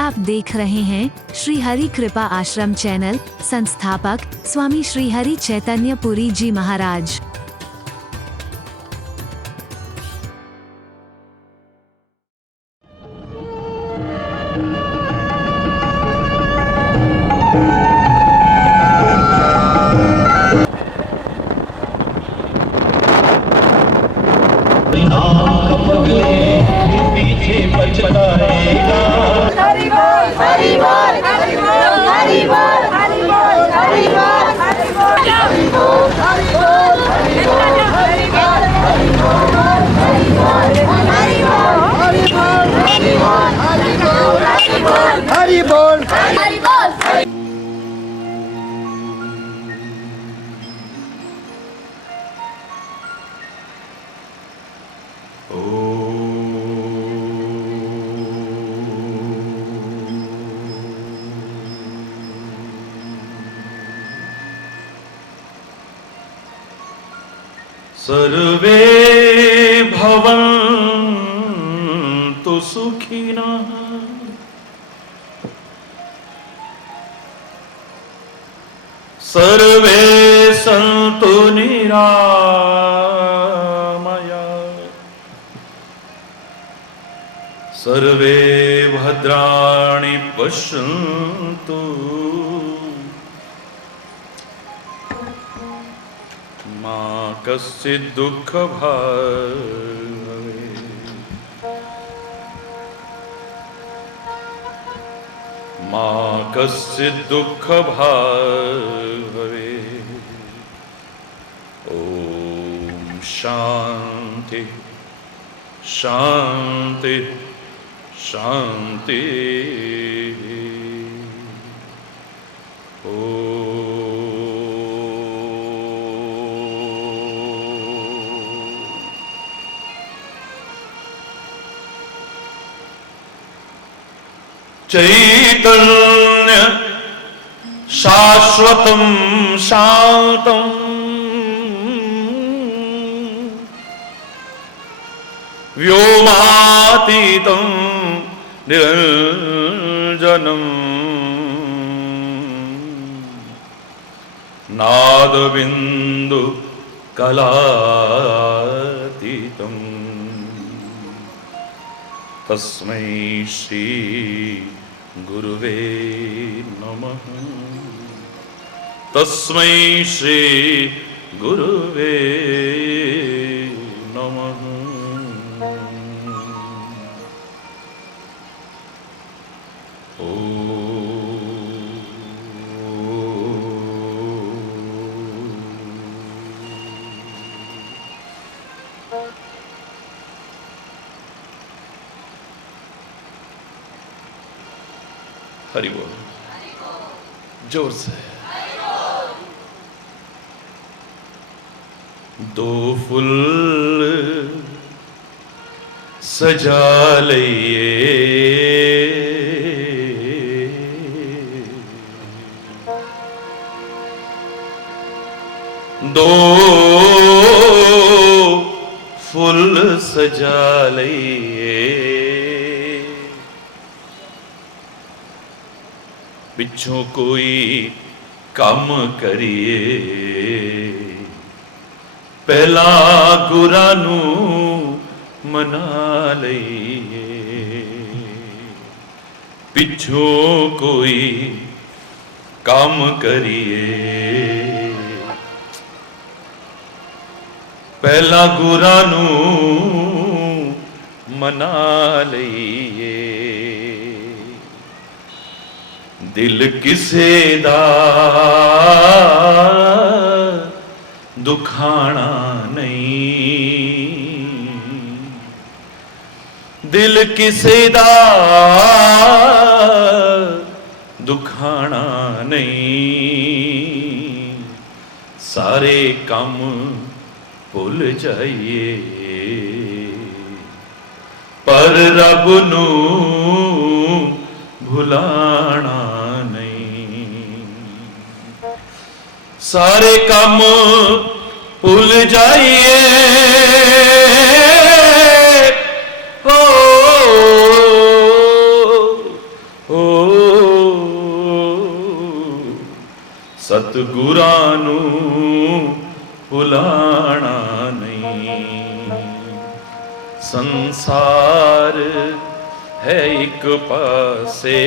आप देख रहे हैं श्री हरि कृपा आश्रम चैनल। संस्थापक स्वामी श्री हरि चैतन्य पुरी जी महाराज। पीछे बचता रहेगा। हरि बोल हरि बोल हरि बोल हरि बोल हरि बोल हरि बोल हरि बोल हरि बोल हरि बोल हरि बोल हरि बोल हरि बोल हरि बोल हरि बोल हरि बोल हरि बोल। सर्वे भवन्तु सुखिनः सर्वे सन्तु निरामयाः सर्वे भद्राणि पश्यन्तु मा कश्चित् दुःखभाग् भवेत् मा कश्चित् दुःखभाग् भवेत्। ॐ शान्ति शान्ति शान्ति। चैतन्य शाश्वतं शान्तं व्योमातीतं निरञ्जनं नादबिन्दु कलातीतं तस्मै श्री गुरुवे नमः। तस्मै श्री गुरुवे नमः। हरि बोल जोर से। दो फूल सजा लइए दो फूल सजा लइए पिछों कोई काम करिए पहला गुरा नू मना लइए पिछों कोई काम करिए पहला गुरा नू मना लइए दिल किसे दा दुखाना नहीं दिल किसे दा दुखाना नहीं सारे काम भूल जाइए पर रब नू भुलाना सारे काम भूल जाइए ओ, ओ, ओ, सतगुरां नूं भुलाना नहीं। संसार है एक पासे,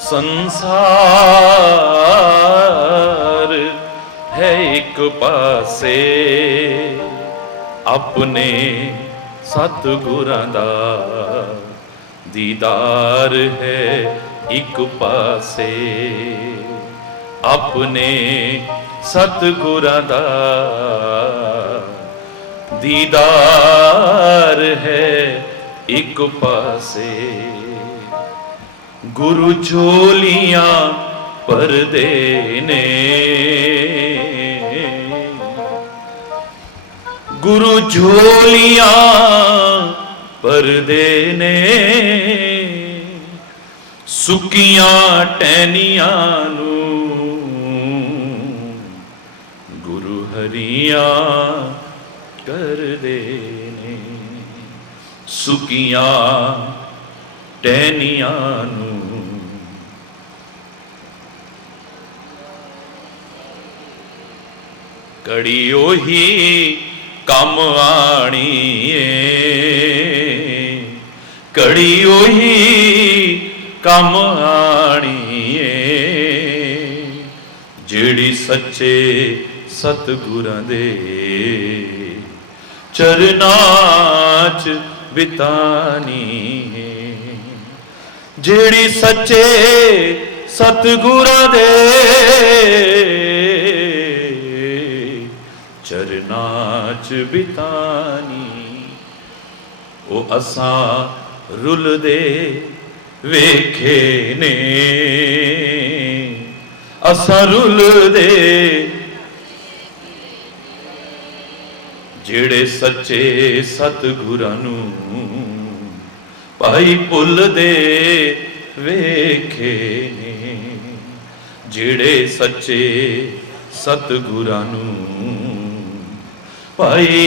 संसार है एक पासे, अपने सतगुरां दा दीदार है एक पासे, अपने सतगुरां दा दीदार है एक पासे। गुरु झोलियां परदे ने, गुरु झोलियां परदे ने, सुकियां टहनियां नूं गुरु हरियां करदे ने। सुकियां टहनियां नूं कड़ी ओही कम आनी है, कड़ी ओही कम आनी है, जेड़ी सच्चे सतगुरां दे चरनां च बितानी है, जेड़ी सच्चे सतगुरां दे चरनां च बितानी। ओ असां रुलदे वेखे ने, असां रुलदे जेड़े सच्चे सतगुरां नूं भाई भुलदे वेखे ने, जेड़े सच्चे सतगुरां नूं भाई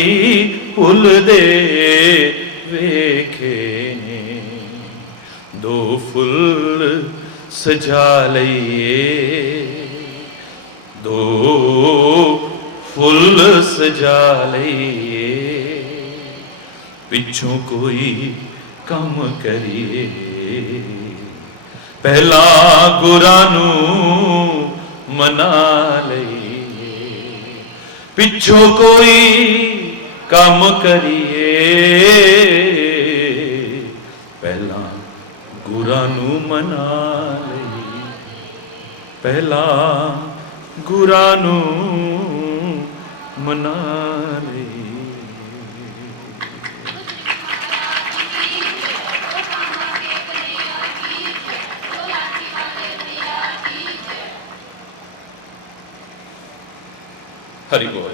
भुलदे वेखे ने। दो फुल सजा लईए, दो फुल सजा लईए, पिछों कोई कम करिए, पहला गुरां नूं मना लईए, पिछों कोई कम करिए, पहला गुरां नूं मना लईए, पहला गुरां नूं मना लईए। हरि बोल,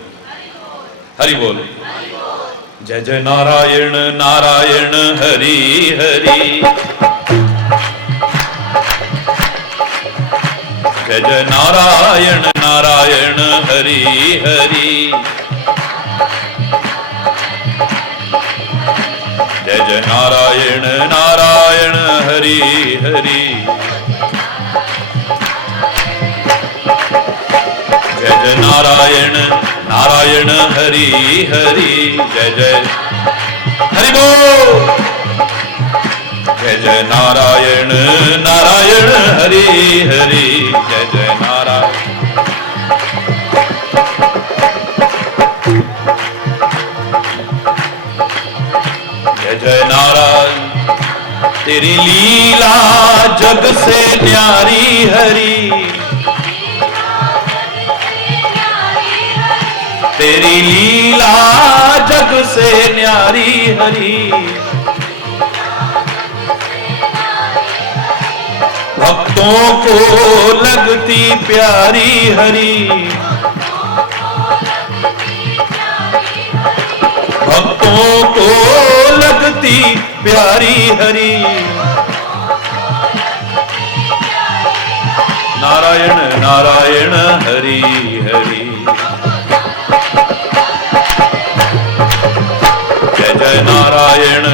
हरि बोल। जय जय नारायण नारायण हरि हरि, जय जय नारायण नारायण हरि हरि, जय जय नारायण नारायण हरि हरि, जय जय नारायण नारायण हरि हरि, जय जय हरि बोल। जय जय नारायण नारायण हरि हरि, जय जय नारायण। जय जय नारायण। तेरी लीला जग से न्यारी हरि, तेरी लीला जग से न्यारी हरि, भक्तों को लगती प्यारी हरि, भक्तों को लगती प्यारी हरि। नारायण नारायण हरि हरि, जय जय नारायण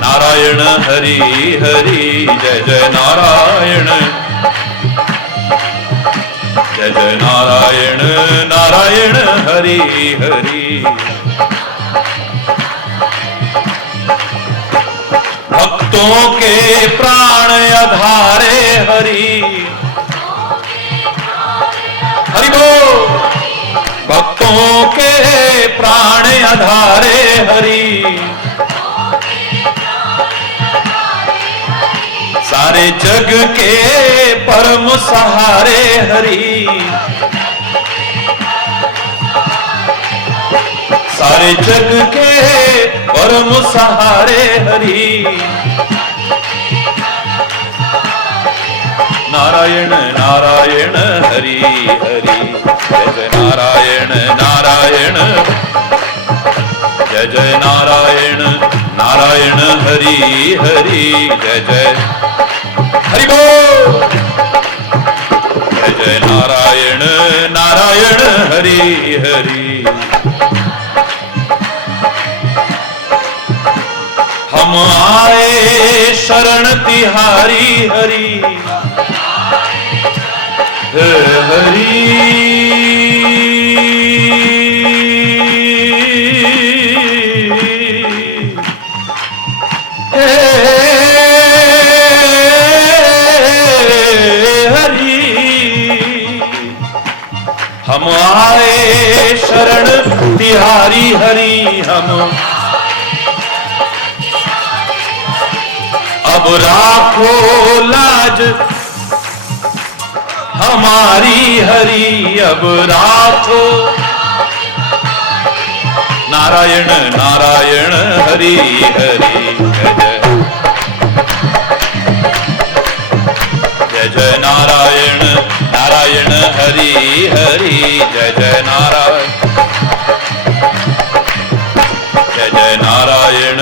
नारायण हरि हरि, जय जय नारायण जय जय नारायण नारायण हरि हरि। भक्तों के प्राण आधारे हरि, हरि बोल। भक्तों के प्राण आधारे हरि, सारे जग के परम सहारे हरि, सारे जग के परम सहारे हरि। नारायण नारायण हरि हरि, जय जय नारायण नारायण, जय जय नारायण नारायण हरि हरि, जय जय हरि बोल। जय जय नारायण नारायण हरि हरि। हम आए शरण तिहारी हरि, हरि हम आए शरण तिहारी हरि। हम अब राखो लाज हमारी हरि, अब राखो। नारायण नारायण हरि हरि, जय जय नारायण नारायण हरि हरि, जय जय नारायण, जय जय नारायण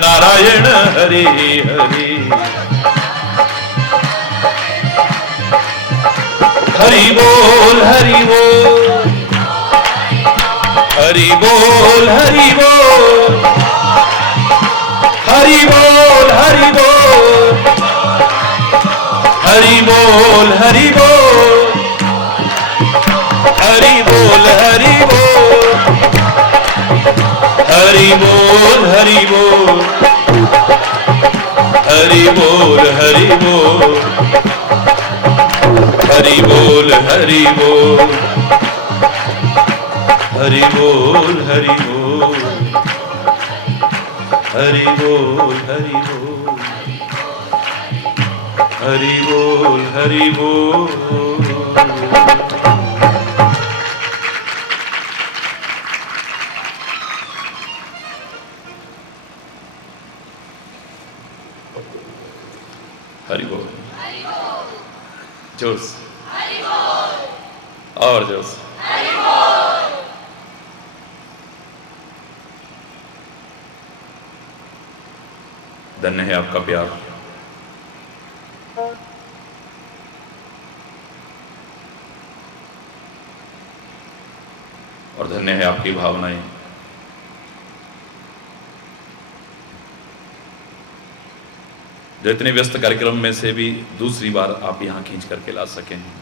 नारायण हरि हरि। हरि बोल हरि बोल, हरि बोल हरि बोल, हरि बोल हरि बोल, हरि बोल हरि बोल, हरि बोल हरि बोल, हरि बोल हरि बोल, हरि बोल हरि बोल, हरि बोल हरि बोल, हरि बोल हरि बोल, हरि बोल हरि बोल, हरि बोल हरि बोल। हरि बोल, जोर से और जोर से। धन्य है आपका प्यार, और धन्य है आपकी भावनाएं। जो इतने व्यस्त कार्यक्रम में से भी दूसरी बार आप यहां खींच करके ला सके हैं।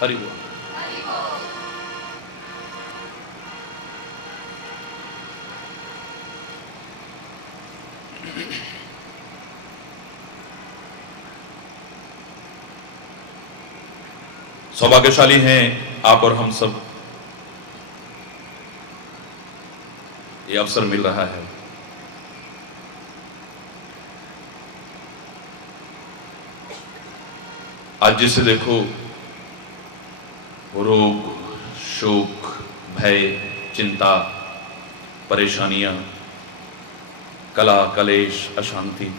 हरि बोल। सौभाग्यशाली हैं आप और हम सब, ये अवसर मिल रहा है। आज जिसे देखो रोग, शोक, भय, चिंता, परेशानियां, कला, कलेश, अशांति,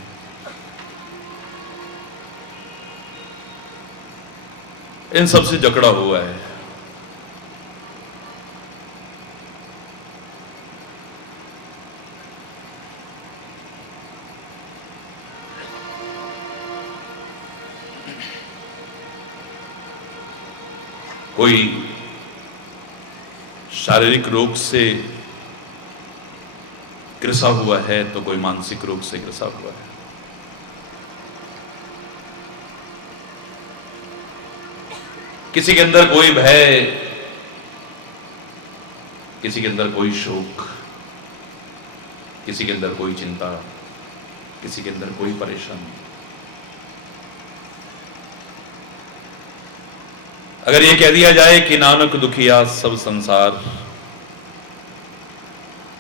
इन सब से जकड़ा हुआ है। कोई शारीरिक रोग से ग्रसा हुआ है तो कोई मानसिक रोग से ग्रसा हुआ है। किसी के अंदर कोई भय, किसी के अंदर कोई शोक, किसी के अंदर कोई चिंता, किसी के अंदर कोई परेशानी। अगर ये कह दिया जाए कि नानक दुखिया सब संसार,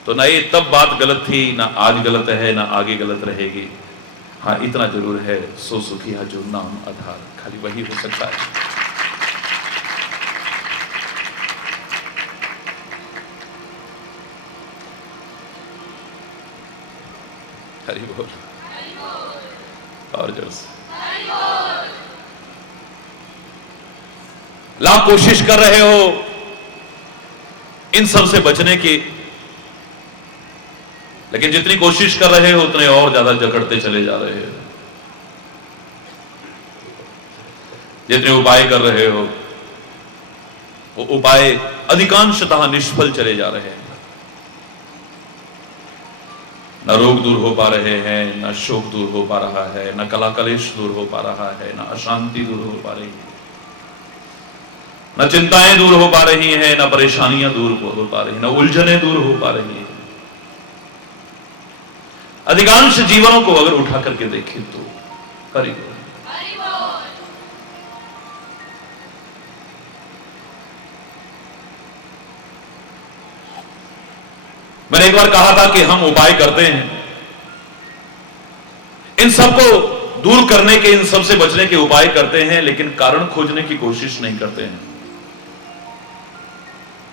तो ना ये तब बात गलत थी, ना आज गलत है, ना आगे गलत रहेगी। हाँ, इतना जरूर है, सो सुखिया जो नाम आधार, खाली वही हो सकता है। हरि बोल, और जोर से। लाख कोशिश कर रहे हो इन सब से बचने की, लेकिन जितनी कोशिश कर रहे हो उतने और ज्यादा जकड़ते चले जा रहे हो। जितने उपाय कर रहे हो वो उपाय अधिकांशतः निष्फल चले जा रहे हैं। न रोग दूर हो पा रहे हैं, न शोक दूर हो पा रहा है, न कला कलेश दूर हो पा रहा है, न अशांति दूर हो पा रही है, न चिंताएं दूर हो पा रही हैं, न परेशानियां दूर हो पा रही, न उलझनें दूर हो पा रही हैं। अधिकांश जीवनों को अगर उठा करके देखें तो हरि बोल। मैंने एक बार कहा था कि हम उपाय करते हैं, इन सबको दूर करने के, इन सब से बचने के उपाय करते हैं, लेकिन कारण खोजने की कोशिश नहीं करते हैं।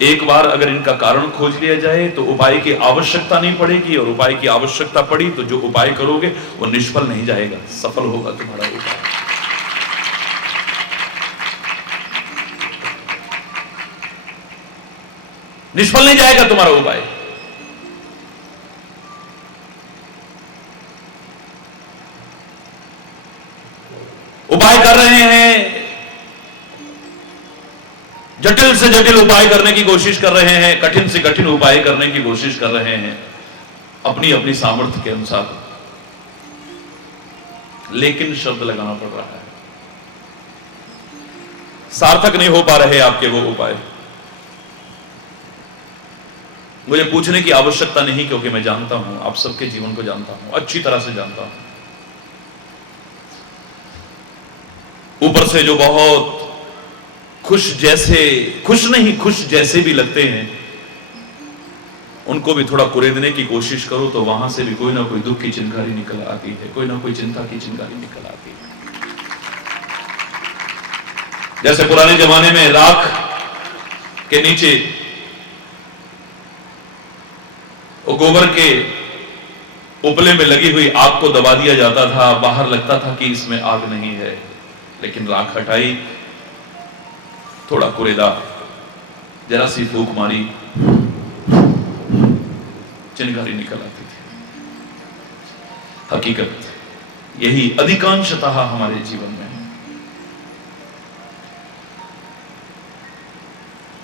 एक बार अगर इनका कारण खोज लिया जाए तो उपाय की आवश्यकता नहीं पड़ेगी, और उपाय की आवश्यकता पड़ी तो जो उपाय करोगे वो निष्फल नहीं जाएगा, सफल होगा तुम्हारा उपाय। निष्फल नहीं जाएगा तुम्हारा उपाय। उपाय कर रहे हैं, जटिल से जटिल उपाय करने की कोशिश कर रहे हैं, कठिन से कठिन उपाय करने की कोशिश कर रहे हैं अपनी अपनी सामर्थ्य के अनुसार, लेकिन शब्द लगाना पड़ रहा है, सार्थक नहीं हो पा रहे आपके वो उपाय। मुझे पूछने की आवश्यकता नहीं, क्योंकि मैं जानता हूं, आप सबके जीवन को जानता हूं, अच्छी तरह से जानता हूं। ऊपर से जो बहुत खुश जैसे भी लगते हैं, उनको भी थोड़ा कुरेदने की कोशिश करो तो वहां से भी कोई ना कोई दुख की चिंगारी निकल आती है, कोई ना कोई चिंता की चिंगारी निकल आती है। जैसे पुराने जमाने में राख के नीचे वो गोबर के उपले में लगी हुई आग को दबा दिया जाता था, बाहर लगता था कि इसमें आग नहीं है, लेकिन राख हटाई, थोड़ा कुरेदा, जरा सी फूंक मारी, चिंगारी निकल आती थी। हकीकत यही अधिकांशतः हमारे जीवन में है।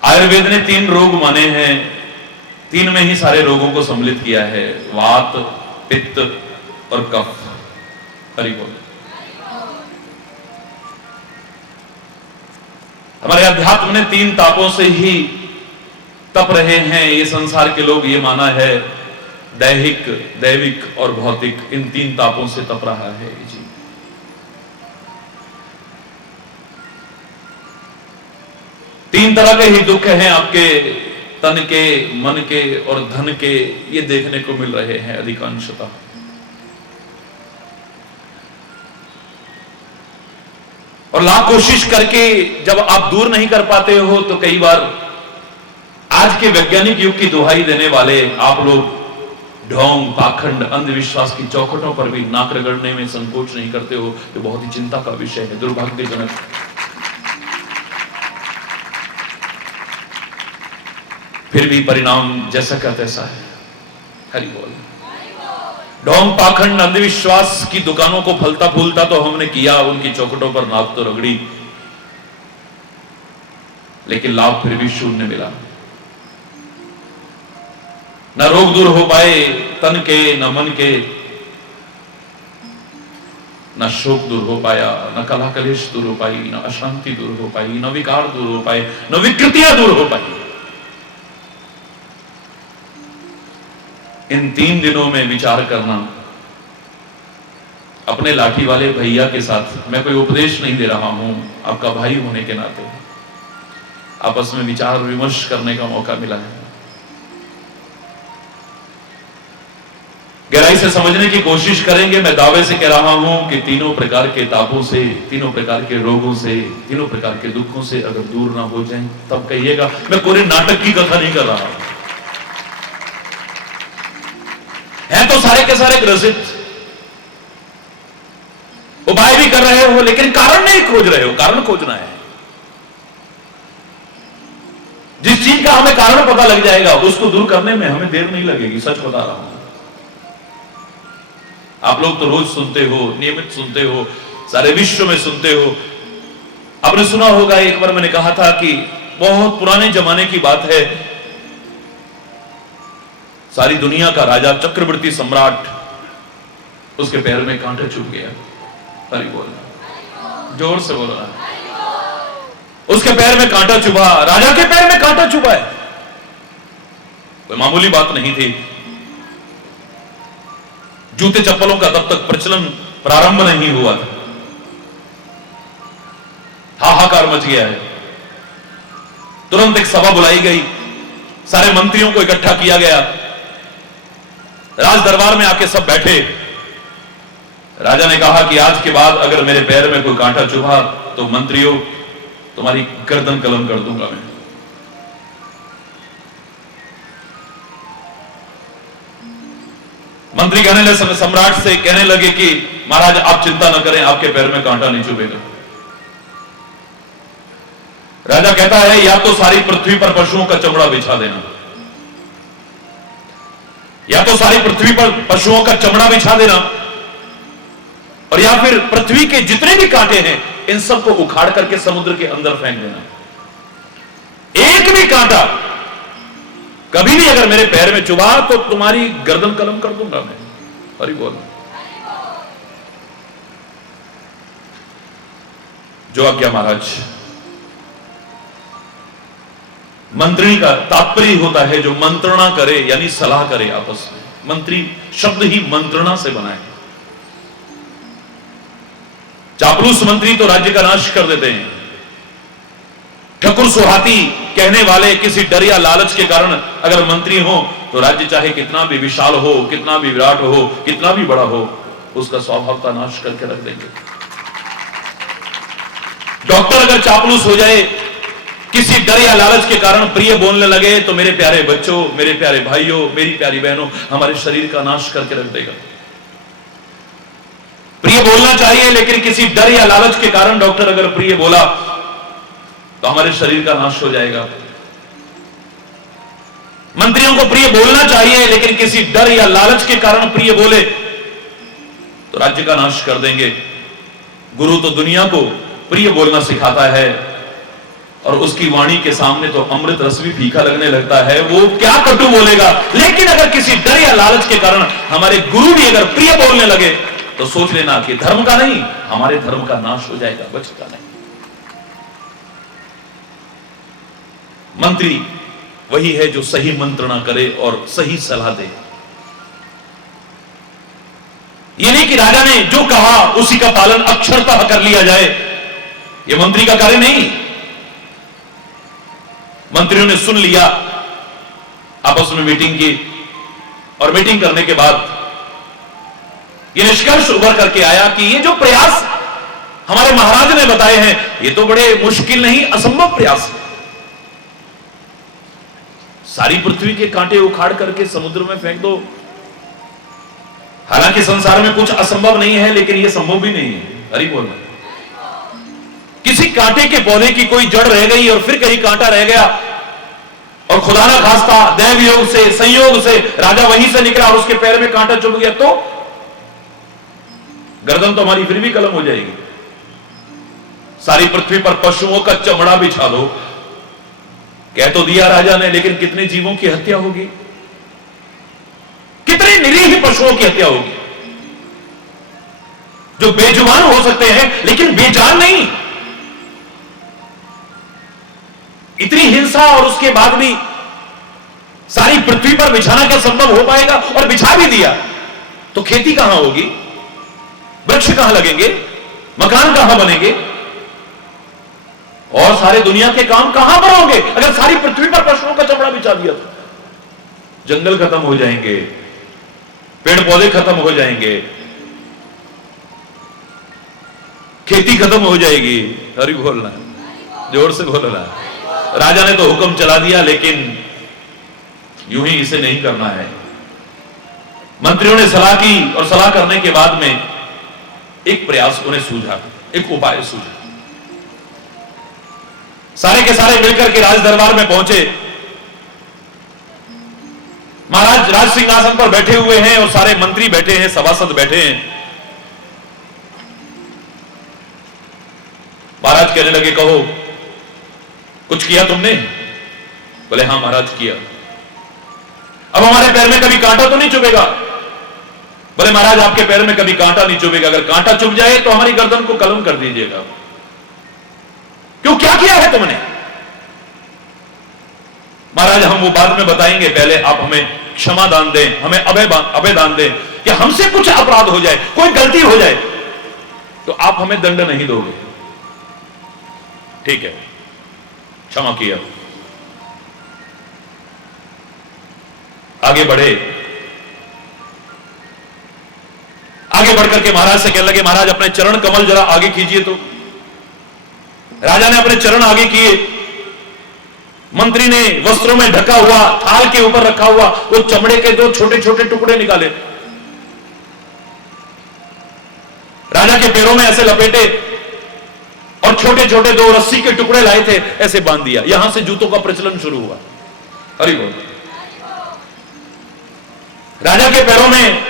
आयुर्वेद ने 3 रोग माने हैं, 3 में ही सारे रोगों को सम्मिलित किया है, वात, पित्त और कफ। हरि बोल। हमारे अध्यात्म ने 3 तापों से ही तप रहे हैं ये संसार के लोग, ये माना है। दैहिक, दैविक और भौतिक, इन 3 तापों से तप रहा है जी। तीन तरह के ही दुख हैं आपके, तन के, मन के और धन के, ये देखने को मिल रहे हैं अधिकांशतः। और लाख कोशिश करके जब आप दूर नहीं कर पाते हो तो कई बार आज के वैज्ञानिक युग की दुहाई देने वाले आप लोग ढोंग, पाखंड, अंधविश्वास की चौखटों पर भी नाक रगड़ने में संकोच नहीं करते हो। ये बहुत ही चिंता का विषय है, दुर्भाग्यजनक। फिर भी परिणाम जैसा का तैसा है। हरि बोल। ढोंग, पाखंड, अंधविश्वास की दुकानों को फलता फूलता तो हमने किया, उनकी चौखटों पर नाक तो रगड़ी, लेकिन लाभ फिर भी शून्य मिला। न रोग दूर हो पाए तन के, न मन के, न शोक दूर हो पाया, न कलह कलेश दूर हो पाई, न अशांति दूर हो पाई, न विकार दूर हो पाए, न विकृतियां दूर हो पाई। इन 3 दिनों में विचार करना, अपने लाठी वाले भैया के साथ, मैं कोई उपदेश नहीं दे रहा हूं, आपका भाई होने के नाते आपस में विचार विमर्श करने का मौका मिला है। गहराई से समझने की कोशिश करेंगे। मैं दावे से कह रहा हूं कि तीनों प्रकार के तापों से, तीनों प्रकार के रोगों से, तीनों प्रकार के दुखों से अगर दूर ना हो जाएं तब कहिएगा। मैं पूरे नाटक की कथा नहीं कर रहा हूं, है तो सारे के सारे ग्रसित, उपाय भी कर रहे हो लेकिन कारण नहीं खोज रहे हो। कारण खोजना है। जिस चीज का हमें कारण पता लग जाएगा उसको दूर करने में हमें देर नहीं लगेगी। सच बता रहा हूं। आप लोग तो रोज सुनते हो, नियमित सुनते हो, सारे विश्व में सुनते हो। आपने सुना होगा, एक बार मैंने कहा था कि बहुत पुराने जमाने की बात है, सारी दुनिया का राजा चक्रवर्ती सम्राट, उसके पैर में कांटा चुभ गया। अरे बोलना, जोर से बोलना। उसके पैर में कांटा चुभा, राजा के पैर में कांटा चुभा है। कोई मामूली बात नहीं थी। जूते चप्पलों का तब तक प्रचलन प्रारंभ नहीं हुआ था। हाहाकार मच गया है। तुरंत एक सभा बुलाई गई, सारे मंत्रियों को इकट्ठा किया गया, राज दरबार में आके सब बैठे। राजा ने कहा कि आज के बाद अगर मेरे पैर में कोई कांटा चुभा तो मंत्रियों तुम्हारी गर्दन कलम कर दूंगा मैं। मंत्री कहने लगे, सम्राट से कहने लगे कि महाराज आप चिंता न करें, आपके पैर में कांटा नहीं चुभेगा। राजा कहता है या तो सारी पृथ्वी पर पशुओं का चमड़ा बिछा देना, या तो सारी पृथ्वी पर पशुओं का चमड़ा बिछा देना, और या फिर पृथ्वी के जितने भी कांटे हैं इन सबको उखाड़ करके समुद्र के अंदर फेंक देना। एक भी कांटा कभी भी अगर मेरे पैर में चुभा तो तुम्हारी गर्दन कलम कर दूंगा मैं। हरि बोल। जो आज्ञा महाराज। मंत्री का तात्पर्य होता है जो मंत्रणा करे, यानी सलाह करे आपस में। मंत्री शब्द ही मंत्रणा से बना है। चापलूस मंत्री तो राज्य का नाश कर देते हैं। ठकुर सुहाती कहने वाले किसी डर या लालच के कारण अगर मंत्री हो तो राज्य चाहे कितना भी विशाल हो, कितना भी विराट हो, कितना भी बड़ा हो, उसका स्वभाव का नाश करके रख देंगे। डॉक्टर अगर चापलूस हो जाए, किसी डर या लालच के कारण प्रिय बोलने लगे तो मेरे प्यारे बच्चों, मेरे प्यारे भाइयों, मेरी प्यारी बहनों, हमारे शरीर का नाश करके रख देगा। प्रिय बोलना चाहिए लेकिन किसी डर या लालच के कारण डॉक्टर अगर प्रिय बोला तो हमारे शरीर का नाश हो जाएगा। मंत्रियों को प्रिय बोलना चाहिए लेकिन किसी डर या लालच के कारण प्रिय बोले तो राज्य का नाश कर देंगे। गुरु तो दुनिया को प्रिय बोलना सिखाता है और उसकी वाणी के सामने तो अमृत रस भी फीका लगने लगता है। वो क्या कटु बोलेगा, लेकिन अगर किसी डर या लालच के कारण हमारे गुरु भी अगर प्रिय बोलने लगे तो सोच लेना कि धर्म का नहीं, हमारे धर्म का नाश हो जाएगा, बचेगा नहीं। मंत्री वही है जो सही मंत्रणा करे और सही सलाह दे। ये नहीं कि राजा ने जो कहा उसी का पालन अक्षरतः कर लिया जाए, ये मंत्री का कार्य नहीं। मंत्रियों ने सुन लिया, आपस में मीटिंग की और मीटिंग करने के बाद यह निष्कर्ष उभर करके आया कि ये जो प्रयास हमारे महाराज ने बताए हैं ये तो बड़े मुश्किल नहीं, असंभव प्रयास है। सारी पृथ्वी के कांटे उखाड़ करके समुद्र में फेंक दो। हालांकि संसार में कुछ असंभव नहीं है लेकिन यह संभव भी नहीं है। हरि बोलना। किसी कांटे के पौधे की कोई जड़ रह गई और फिर कहीं कांटा रह गया और खुदा ना खास्ता दैव योग से, संयोग से राजा वहीं से निकला और उसके पैर में कांटा चुभ गया तो गर्दन तो हमारी फिर भी कलम हो जाएगी। सारी पृथ्वी पर पशुओं का चमड़ा बिछा दो, कह तो दिया राजा ने, लेकिन कितने जीवों की हत्या होगी। निरीह पशुओं की हत्या होगी, जो बेजुबान हो सकते हैं लेकिन बेजान नहीं। इतनी हिंसा और उसके बाद भी सारी पृथ्वी पर बिछाना क्या संभव हो पाएगा? और बिछा भी दिया तो खेती कहां होगी, वृक्ष कहां लगेंगे, मकान कहां बनेंगे, और सारे दुनिया के काम कहां पर होंगे अगर सारी पृथ्वी पर पशुओं का चमड़ा बिछा दिया तो? जंगल खत्म हो जाएंगे, पेड़ पौधे खत्म हो जाएंगे, खेती खत्म हो जाएगी। हरि बोलना, जोर से बोलना। राजा ने तो हुक्म चला दिया, लेकिन यूं ही इसे नहीं करना है। मंत्रियों ने सलाह की और सलाह करने के बाद में एक प्रयास उन्हें सूझा, एक उपाय सूझा। सारे के सारे मिलकर के राज दरबार में पहुंचे। महाराज राज सिंहासन पर बैठे हुए हैं और सारे मंत्री बैठे हैं, सभासद बैठे हैं। महाराज कहने लगे, कहो कुछ किया तुमने? बोले हां महाराज किया। अब हमारे पैर में कभी कांटा तो नहीं चुभेगा? बोले महाराज आपके पैर में कभी कांटा नहीं चुभेगा, अगर कांटा चुभ जाए तो हमारी गर्दन को कलम कर दीजिएगा। क्यों, क्या किया है तुमने? महाराज हम वो बाद में बताएंगे, पहले आप हमें क्षमा दान दें, हमें अभय दान दें कि हमसे कुछ अपराध हो जाए, कोई गलती हो जाए तो आप हमें दंड नहीं दोगे। ठीक है, क्षमा किया। आगे बढ़े, आगे बढ़कर के महाराज से कहने लगे, महाराज अपने चरण कमल जरा आगे कीजिए। तो राजा ने अपने चरण आगे किए। मंत्री ने वस्त्रों में ढका हुआ थाल के ऊपर रखा हुआ वो चमड़े के दो छोटे छोटे टुकड़े निकाले, राजा के पैरों में ऐसे लपेटे और छोटे छोटे दो रस्सी के टुकड़े लाए थे, ऐसे बांध दिया। यहां से जूतों का प्रचलन शुरू हुआ। हरि बोल। राजा के पैरों में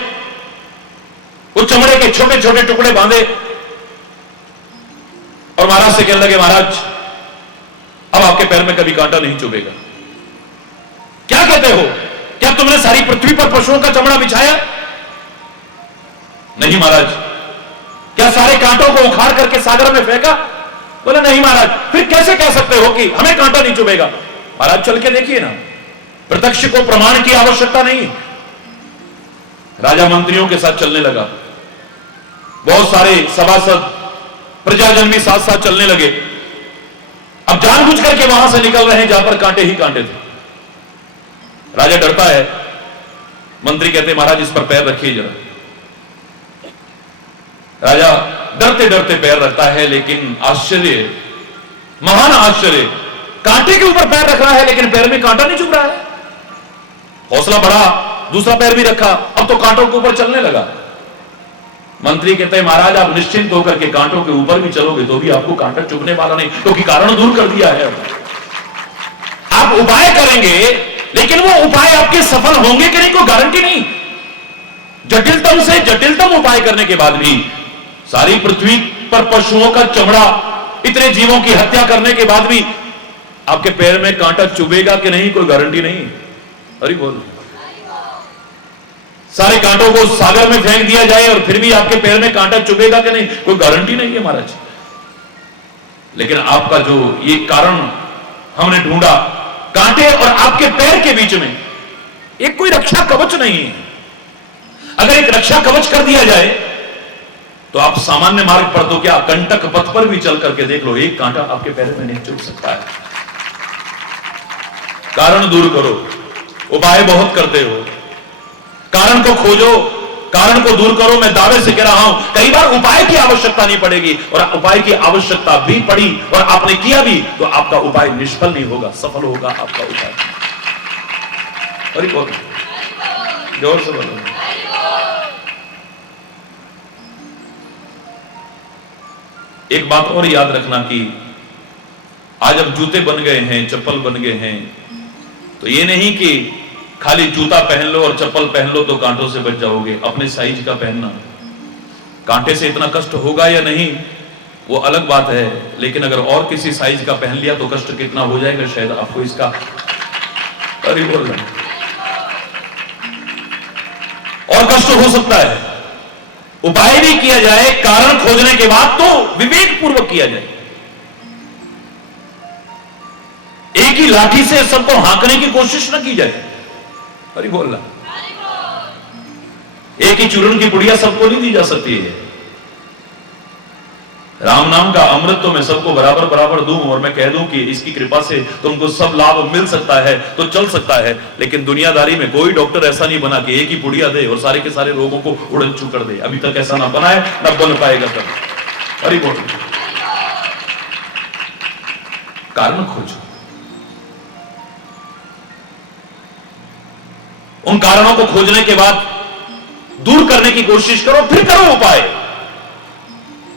वो चमड़े के छोटे छोटे टुकड़े बांधे और महाराज से कहने लगे, महाराज अब आपके पैर में कभी कांटा नहीं चुभेगा। क्या कहते हो, क्या तुमने सारी पृथ्वी पर पशुओं का चमड़ा बिछाया? नहीं महाराज। क्या सारे कांटों को उखाड़ करके सागर में फेंका? बोले नहीं महाराज। फिर कैसे कह सकते हो कि हमें कांटा नहीं चुभेगा? महाराज चल के देखिए ना, प्रत्यक्ष को प्रमाण की आवश्यकता नहीं। राजा मंत्रियों के साथ चलने लगा, बहुत सारे सभासद प्रजाजन भी साथ साथ चलने लगे। अब जानबूझ करके वहां से निकल रहे हैं जहां पर कांटे ही कांटे थे। राजा डरता है। मंत्री कहते महाराज इस पर पैर रखिए जरा। राजा डरते डरते पैर रखता है, लेकिन आश्चर्य, महान आश्चर्य, कांटे के ऊपर पैर रख रहा है लेकिन पैर में कांटा नहीं चुभ रहा है। हौसला बढ़ा, दूसरा पैर भी रखा, अब तो कांटों के ऊपर चलने लगा। मंत्री कहते हैं महाराज आप निश्चिंत होकर के कांटों के ऊपर भी चलोगे तो भी आपको कांटा चुभने वाला नहीं, क्योंकि कारण दूर कर दिया है। आप उपाय करेंगे लेकिन वो उपाय आपके सफल होंगे कि नहीं कोई गारंटी नहीं। जटिलतम से जटिलतम उपाय करने के बाद भी, सारी पृथ्वी पर पशुओं का चमड़ा, इतने जीवों की हत्या करने के बाद भी आपके पैर में कांटा चुभेगा कि नहीं कोई गारंटी नहीं। अरे बोल, सारे कांटों को सागर में फेंक दिया जाए और फिर भी आपके पैर में कांटा चुभेगा कि नहीं कोई गारंटी नहीं है महाराज। लेकिन आपका जो ये कारण हमने ढूंढा, कांटे और आपके पैर के बीच में एक कोई रक्षा कवच नहीं है। अगर एक रक्षा कवच कर दिया जाए तो आप सामान्य मार्ग पर तो क्या कंटक पथ पर भी चल करके देख लो, एक कांटा आपके पैर में नहीं चुभ सकता है। कारण दूर करो, उपाय बहुत करते हो, कारण को खोजो, कारण को दूर करो। मैं दावे से कह रहा हूं कई बार उपाय की आवश्यकता नहीं पड़ेगी, और उपाय की आवश्यकता भी पड़ी और आपने किया भी तो आपका उपाय निष्फल नहीं होगा, सफल होगा आपका उपाय। अरे बोलो, जोर से बोलो। एक बात और याद रखना कि आज अब जूते बन गए हैं, चप्पल बन गए हैं, तो ये नहीं कि खाली जूता पहन लो और चप्पल पहन लो तो कांटों से बच जाओगे। अपने साइज का पहनना, कांटे से इतना कष्ट होगा या नहीं वो अलग बात है, लेकिन अगर और किसी साइज का पहन लिया तो कष्ट कितना हो जाएगा शायद आपको इसका। अरे बोल रहा, कष्ट हो सकता है, उपाय भी किया जाए, कारण खोजने के बाद तो विवेक पूर्वक किया जाए। एक ही लाठी से सबको हांकने की कोशिश न की जाए। अरे बोलना, एक ही चूर्ण की पुड़िया सबको नहीं दी जा सकती है। राम नाम का अमृत तो मैं सबको बराबर बराबर दूं और मैं कह दूं कि इसकी कृपा से तुमको सब लाभ मिल सकता है तो चल सकता है, लेकिन दुनियादारी में कोई डॉक्टर ऐसा नहीं बना कि एक ही पुड़िया दे और सारे के सारे रोगों को उड़न छू कर दे। अभी तक ऐसा ना बना है, ना बन पाएगा कभी। अरे बोल, कारण खोजो, उन कारणों को खोजने के बाद दूर करने की कोशिश करो, फिर करो उपाय।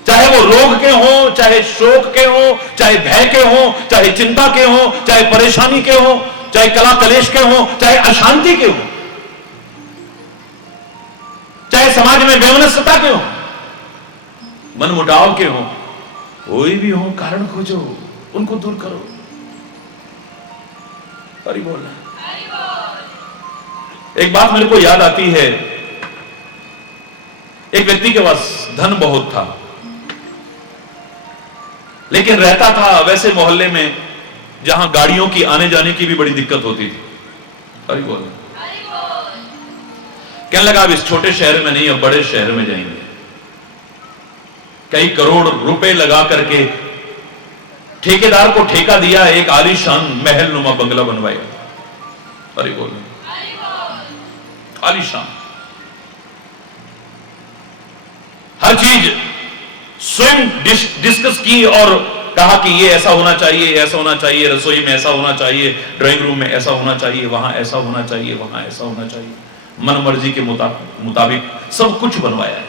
चाहे वो रोग के हो, चाहे शोक के हो, चाहे भय के हो, चाहे चिंता के हो, चाहे परेशानी के हो, चाहे कला कलेश के हो, चाहे अशांति के हो, चाहे समाज में वैमनस्यता के हो, मनमुटाव के हो, कोई भी हो, कारण खोजो, उनको दूर करो। हरि बोल। एक बात मेरे को याद आती है, एक व्यक्ति के पास धन बहुत था, लेकिन रहता था वैसे मोहल्ले में जहां गाड़ियों की आने जाने की भी बड़ी दिक्कत होती थी। अरे बोल। कहने लगा अब इस छोटे शहर में नहीं, अब बड़े शहर में जाएंगे। कई करोड़ रुपए लगा करके ठेकेदार को ठेका दिया, एक आलीशान महल नुमा बंगला बनवाया। अरे बोल, आलीशान, हर चीज स्वयं डिस्कस की और कहा कि ये ऐसा होना चाहिए, ऐसा होना चाहिए, रसोई में ऐसा होना चाहिए, ड्राइंग रूम में ऐसा होना चाहिए, वहां ऐसा होना चाहिए, वहां ऐसा होना चाहिए। मन मर्जी के मुताबिक सब कुछ बनवाया है।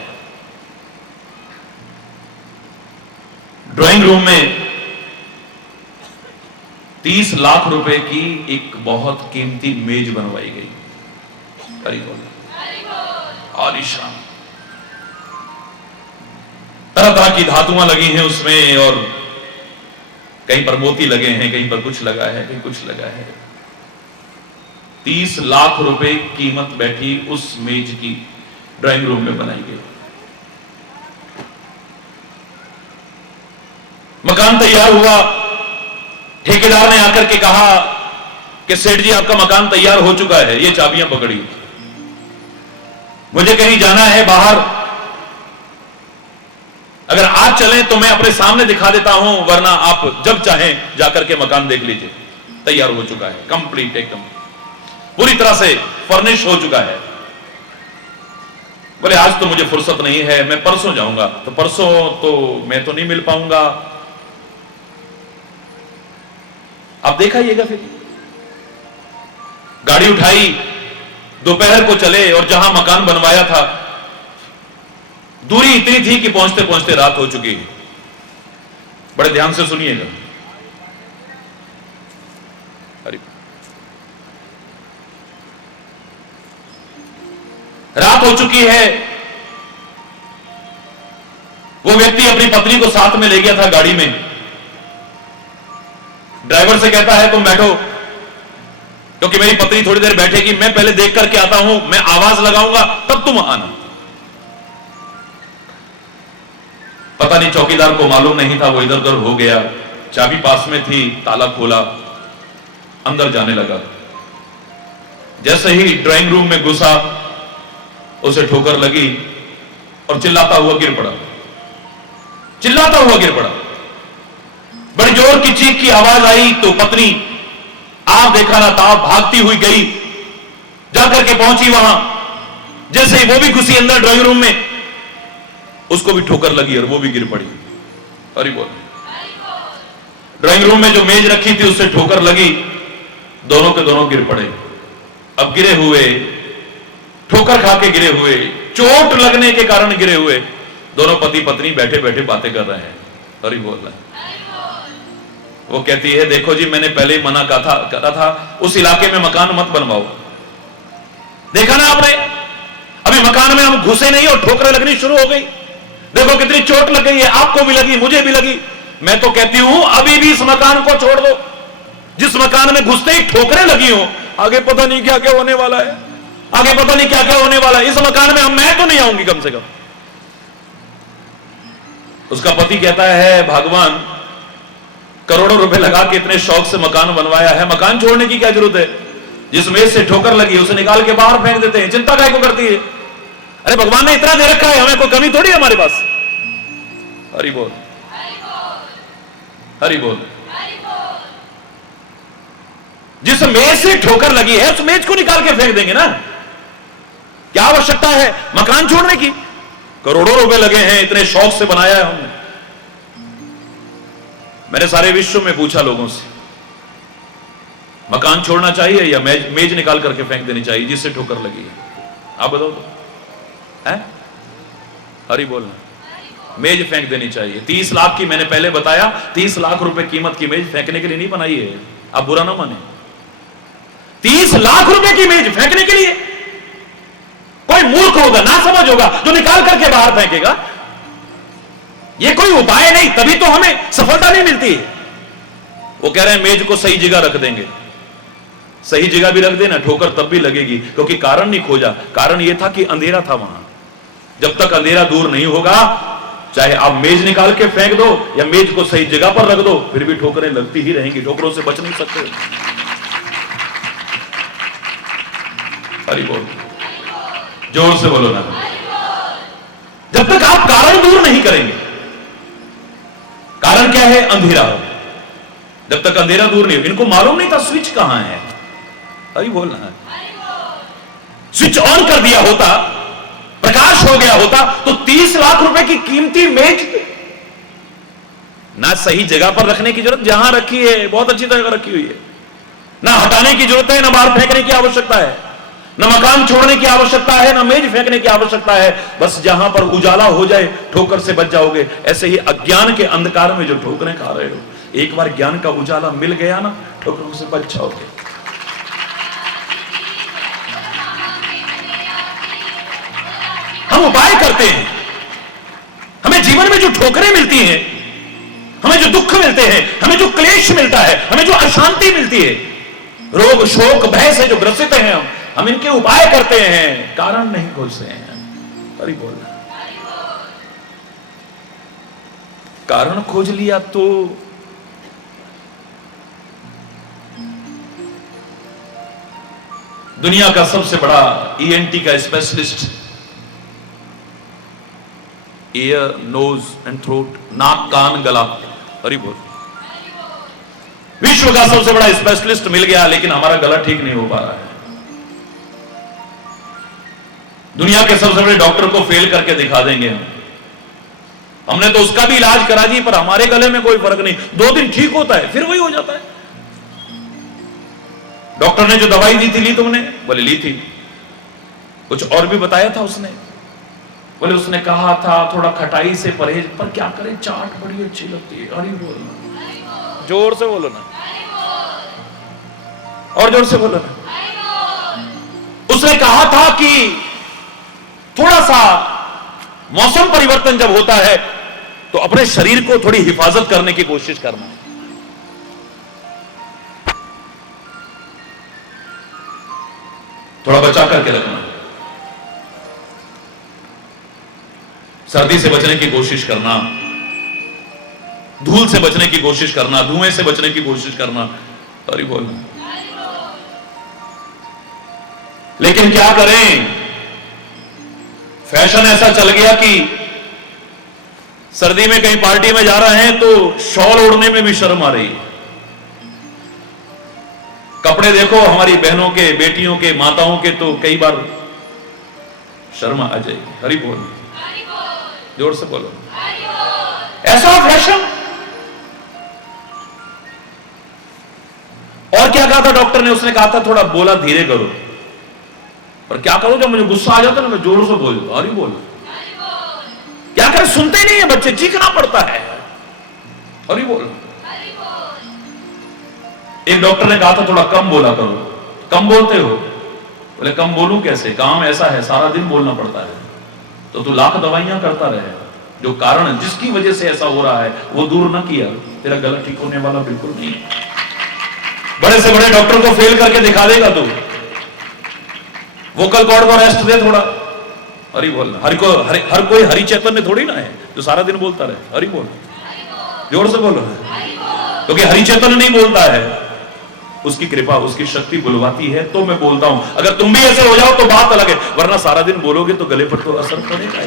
ड्राइंग रूम में 30 लाख रुपए की एक बहुत कीमती मेज बनवाई गई। आलीशान, तरह तरह की धातुआं लगी हैं उसमें, और कहीं पर मोती लगे हैं, कहीं पर कुछ लगा है, कहीं कुछ लगा है। 30 लाख रुपए कीमत बैठी उस मेज की, ड्राइंग रूम में बनाई गई। मकान तैयार हुआ, ठेकेदार ने आकर के कहा कि सेठ जी आपका मकान तैयार हो चुका है, ये चाबियां पकड़ी, मुझे कहीं जाना है बाहर, अगर आज चलें तो मैं अपने सामने दिखा देता हूं, वरना आप जब चाहें जाकर के मकान देख लीजिए। तैयार हो चुका है, कंप्लीट, एकदम पूरी तरह से फर्निश हो चुका है। बोले आज तो मुझे फुर्सत नहीं है, मैं परसों जाऊंगा। तो परसों तो मैं तो नहीं मिल पाऊंगा, आप देखाइएगा। फिर गाड़ी उठाई, दोपहर को चले, और जहां मकान बनवाया था दूरी इतनी थी कि पहुंचते पहुंचते रात हो चुकी है। बड़े ध्यान से सुनिएगा। अरे रात हो चुकी है, वो व्यक्ति अपनी पत्नी को साथ में ले गया था गाड़ी में। ड्राइवर से कहता है तुम बैठो, क्योंकि मेरी पत्नी थोड़ी देर बैठेगी, मैं पहले देख करके आता हूं, मैं आवाज लगाऊंगा तब तुम आना। पता नहीं चौकीदार को मालूम नहीं था, वो इधर उधर हो गया, चाबी पास में थी, ताला खोला, अंदर जाने लगा। जैसे ही ड्राइंग रूम में घुसा, उसे ठोकर लगी और चिल्लाता हुआ गिर पड़ा, चिल्लाता हुआ गिर पड़ा। बड़ी जोर की चीख की आवाज आई तो पत्नी आप देखा ना ताप भागती हुई गई, जाकर के पहुंची वहां। जैसे ही वो भी घुसी अंदर ड्राइंग रूम में, उसको भी ठोकर लगी और वो भी गिर पड़ी। अरे बोल। ड्राइंग रूम में जो मेज रखी थी उससे ठोकर लगी, दोनों के दोनों गिर पड़े। अब गिरे हुए, ठोकर खा के गिरे हुए, चोट लगने के कारण गिरे हुए, दोनों पति पत्नी बैठे बैठे बातें कर रहे हैं। अरे बोल रहा है। वो कहती है देखो जी, मैंने पहले ही मना करा था उस इलाके में मकान मत बनवाओ। देखा ना आपने, अभी मकान में हम घुसे नहीं और ठोकरें लगनी शुरू हो गई। देखो कितनी चोट लग गई है, आपको भी लगी, मुझे भी लगी। मैं तो कहती हूं अभी भी इस मकान को छोड़ दो। जिस मकान में घुसते ही ठोकरें लगी हो, आगे पता नहीं क्या क्या होने वाला है। आगे पता नहीं क्या क्या होने वाला है, इस मकान में मैं तो नहीं आऊंगी कम से कम। उसका पति कहता है भगवान करोड़ों रुपए लगा के इतने शौक से मकान बनवाया है, मकान छोड़ने की क्या जरूरत है? जिस मेज से ठोकर लगी उसे निकाल के बाहर फेंक देते हैं, चिंता काय को करती है? अरे भगवान ने इतना दे रखा है, हमें कोई कमी थोड़ी है हमारे पास। हरि बोल, हरि बोल। जिस मेज से ठोकर लगी है उस मेज को निकाल के फेंक देंगे ना। क्या आवश्यकता है मकान छोड़ने की? करोड़ों रुपए लगे हैं, इतने शौक से बनाया है हमने। मैंने सारे विश्व में पूछा लोगों से, मकान छोड़ना चाहिए या मेज निकाल करके फेंक देनी चाहिए जिससे ठोकर लगी है? आप बताओ तो, है? हरि बोलना। मेज फेंक देनी चाहिए। 30 लाख की, मैंने पहले बताया, 30 लाख रुपए कीमत की मेज फेंकने के लिए नहीं बनाई है, आप बुरा ना माने। 30 लाख रुपए की मेज फेंकने के लिए? कोई मूर्ख होगा, ना समझ होगा जो निकाल करके बाहर फेंकेगा। यह कोई उपाय नहीं, तभी तो हमें सफलता नहीं मिलती। वो कह रहे हैं मेज को सही जगह रख देंगे। सही जगह भी रख देना, ठोकर तब भी लगेगी, क्योंकि कारण नहीं खोजा। कारण यह था कि अंधेरा था वहां। जब तक अंधेरा दूर नहीं होगा, चाहे आप मेज निकाल के फेंक दो या मेज को सही जगह पर रख दो, फिर भी ठोकरें लगती ही रहेंगी, ठोकरों से बच नहीं सकते। हरि बोल, जोर से बोलो ना। जब तक आप कारण दूर नहीं करेंगे, कारण क्या है? अंधेरा। जब तक अंधेरा दूर नहीं, इनको मालूम नहीं था स्विच कहां है। अभी बोलना है, स्विच ऑन कर दिया होता, प्रकाश हो गया होता, तो 30 लाख रुपए की कीमती मेज ना सही जगह पर रखने की जरूरत, जहां रखी है बहुत अच्छी जगह रखी हुई है, ना हटाने की जरूरत है, ना बाहर फेंकने की आवश्यकता है, न मकान छोड़ने की आवश्यकता है, ना मेज फेंकने की आवश्यकता है। बस जहां पर उजाला हो जाए ठोकर से बच जाओगे। ऐसे ही अज्ञान के अंधकार में जो ठोकरें खा रहे हो, एक बार ज्ञान का उजाला मिल गया ना, ठोकरों से बच जाओगे। हम उपाय करते हैं, हमें जीवन में जो ठोकरें मिलती हैं, हमें जो दुख मिलते हैं, हमें जो क्लेश मिलता है, हमें जो अशांति मिलती है, रोग शोक भय से जो ग्रसित हैं हम इनके उपाय करते हैं, कारण नहीं खोजते हैं। हरि बोल। कारण खोज लिया तो दुनिया का सबसे बड़ा ईएनटी का specialist, ear nose and throat, नाक कान गला, हरि बोल, विश्व का सबसे बड़ा स्पेशलिस्ट मिल गया, लेकिन हमारा गला ठीक नहीं हो पा रहा है। दुनिया के सबसे बड़े डॉक्टर को फेल करके दिखा देंगे हम। हमने तो उसका भी इलाज करा दी, पर हमारे गले में कोई फर्क नहीं। 2 दिन ठीक होता है, फिर वही हो जाता है। डॉक्टर ने जो दवाई दी थी, ली तुमने? बोले ली थी। कुछ और भी बताया था उसने? बोले उसने कहा था थोड़ा खटाई से परहेज, पर क्या करें, चाट बड़ी अच्छी लगती है। अरे बोलना, जोर से बोलो ना, और जोर से बोलो ना। उसने कहा था कि थोड़ा सा मौसम परिवर्तन जब होता है तो अपने शरीर को थोड़ी हिफाजत करने की कोशिश करना है। थोड़ा बचा करके रखना है। सर्दी से बचने की कोशिश करना, धूल से बचने की कोशिश करना, धुएं से बचने की कोशिश करना। अरे बोलना। लेकिन क्या करें, फैशन ऐसा चल गया कि सर्दी में कहीं पार्टी में जा रहे हैं तो शॉल ओढ़ने में भी शर्म आ रही है। कपड़े देखो हमारी बहनों के, बेटियों के, माताओं के, तो कई बार शर्म आ जाएगी। हरि बोल, जोर से बोलो। ऐसा फैशन। और क्या कहा था डॉक्टर ने? उसने कहा था थोड़ा बोला धीरे करो। और क्या करो, जब मुझे गुस्सा आ जाता है ना, मैं जोर से बोल देता। अरे बोल, क्या करें, सुनते ही नहीं है बच्चे, चीखना पड़ता है। अरे बोल। एक डॉक्टर ने कहा था थोड़ा कम बोला करो। कम बोलते हो? बोले कम बोलूं कैसे, काम ऐसा है सारा दिन बोलना पड़ता है। तो तू लाख दवाइयां करता रहे, जो कारण जिसकी वजह से ऐसा हो रहा है वो दूर ना किया, तेरा गला ठीक होने वाला बिल्कुल नहीं है। बड़े से बड़े डॉक्टर को फेल करके दिखा देगा तू। वोकल कॉर्ड को रेस्ट दे थोड़ा, हरि बोल। हर कोई हरि चैतन्य थोड़ी ना है जो सारा दिन बोलता रहे हरि बोल। जोर से बोलो, क्योंकि हरि चैतन्य नहीं बोलता है, उसकी कृपा उसकी शक्ति बुलवाती है तो मैं बोलता हूं। अगर तुम भी ऐसे हो जाओ तो बात अलग है, वरना सारा दिन बोलोगे तो गले पर तो असर पड़ेगा।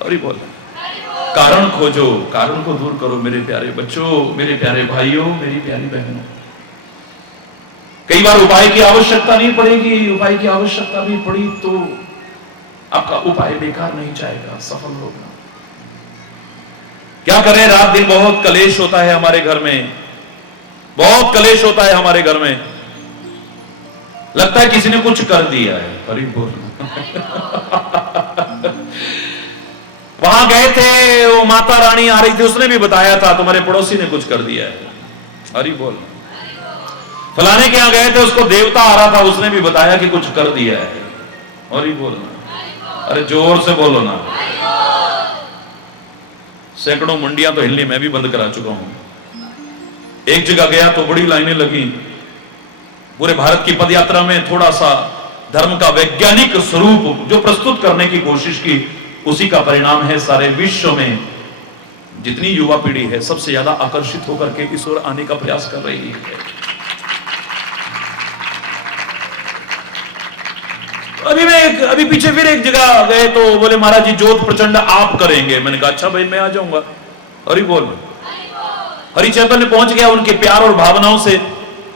हरि बोल। कारण खोजो, कारण को दूर करो मेरे प्यारे बच्चों, मेरे प्यारे भाइयों, मेरी प्यारी बहनों। कई बार उपाय की आवश्यकता नहीं पड़ेगी, उपाय की आवश्यकता भी पड़ी तो आपका उपाय बेकार नहीं जाएगा, सफल होगा। क्या करें, रात दिन बहुत कलेश होता है हमारे घर में, बहुत कलेश होता है हमारे घर में। लगता है किसी ने कुछ कर दिया है। हरि बोल। वहां गए थे, वो माता रानी आ रही थी, उसने भी बताया था तुम्हारे पड़ोसी ने कुछ कर दिया है। हरि बोल। फलाने के यहां गए थे, उसको देवता आ रहा था, उसने भी बताया कि कुछ कर दिया है। हरि बोल। अरे जोर से बोलो ना। सैकड़ों मंडियां तो हिलनी मैं भी बंद करा चुका हूं। एक जगह गया तो बड़ी लाइनें लगी। पूरे भारत की पदयात्रा में थोड़ा सा धर्म का वैज्ञानिक स्वरूप जो प्रस्तुत करने की कोशिश की, उसी का परिणाम है सारे विश्व में जितनी युवा पीढ़ी है सबसे ज्यादा आकर्षित होकर के इस ओर आने का प्रयास कर रही है। अभी पीछे फिर एक जगह गए तो बोले महाराज जी जोत प्रचंड आप करेंगे। मैंने कहा अच्छा भाई मैं आ जाऊंगा। हरि बोल। हरि चैतन्य पहुंच गया उनके प्यार और भावनाओं से,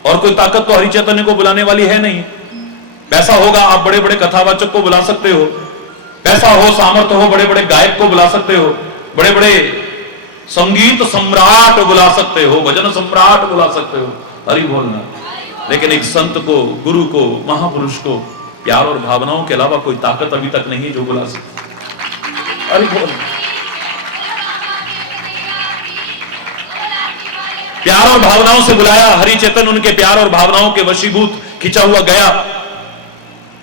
और कोई ताकत तो हरि चैतन्य को बुलाने वाली है नहीं। पैसा होगा आप बड़े बड़े कथावाचक को बुला सकते हो, पैसा हो सामर्थ्य हो बड़े बड़े गायक को बुला सकते हो, बड़े बड़े संगीत सम्राट बुला सकते हो, भजन सम्राट बुला सकते हो। हरि बोलना। लेकिन एक संत को, गुरु को, महापुरुष को प्यार और भावनाओं के अलावा कोई ताकत अभी तक नहीं जो बुला सकती। हरि बोल। प्यार और भावनाओं से बुलाया, हरि चैतन्य उनके प्यार और भावनाओं के वशीभूत खिंचा हुआ गया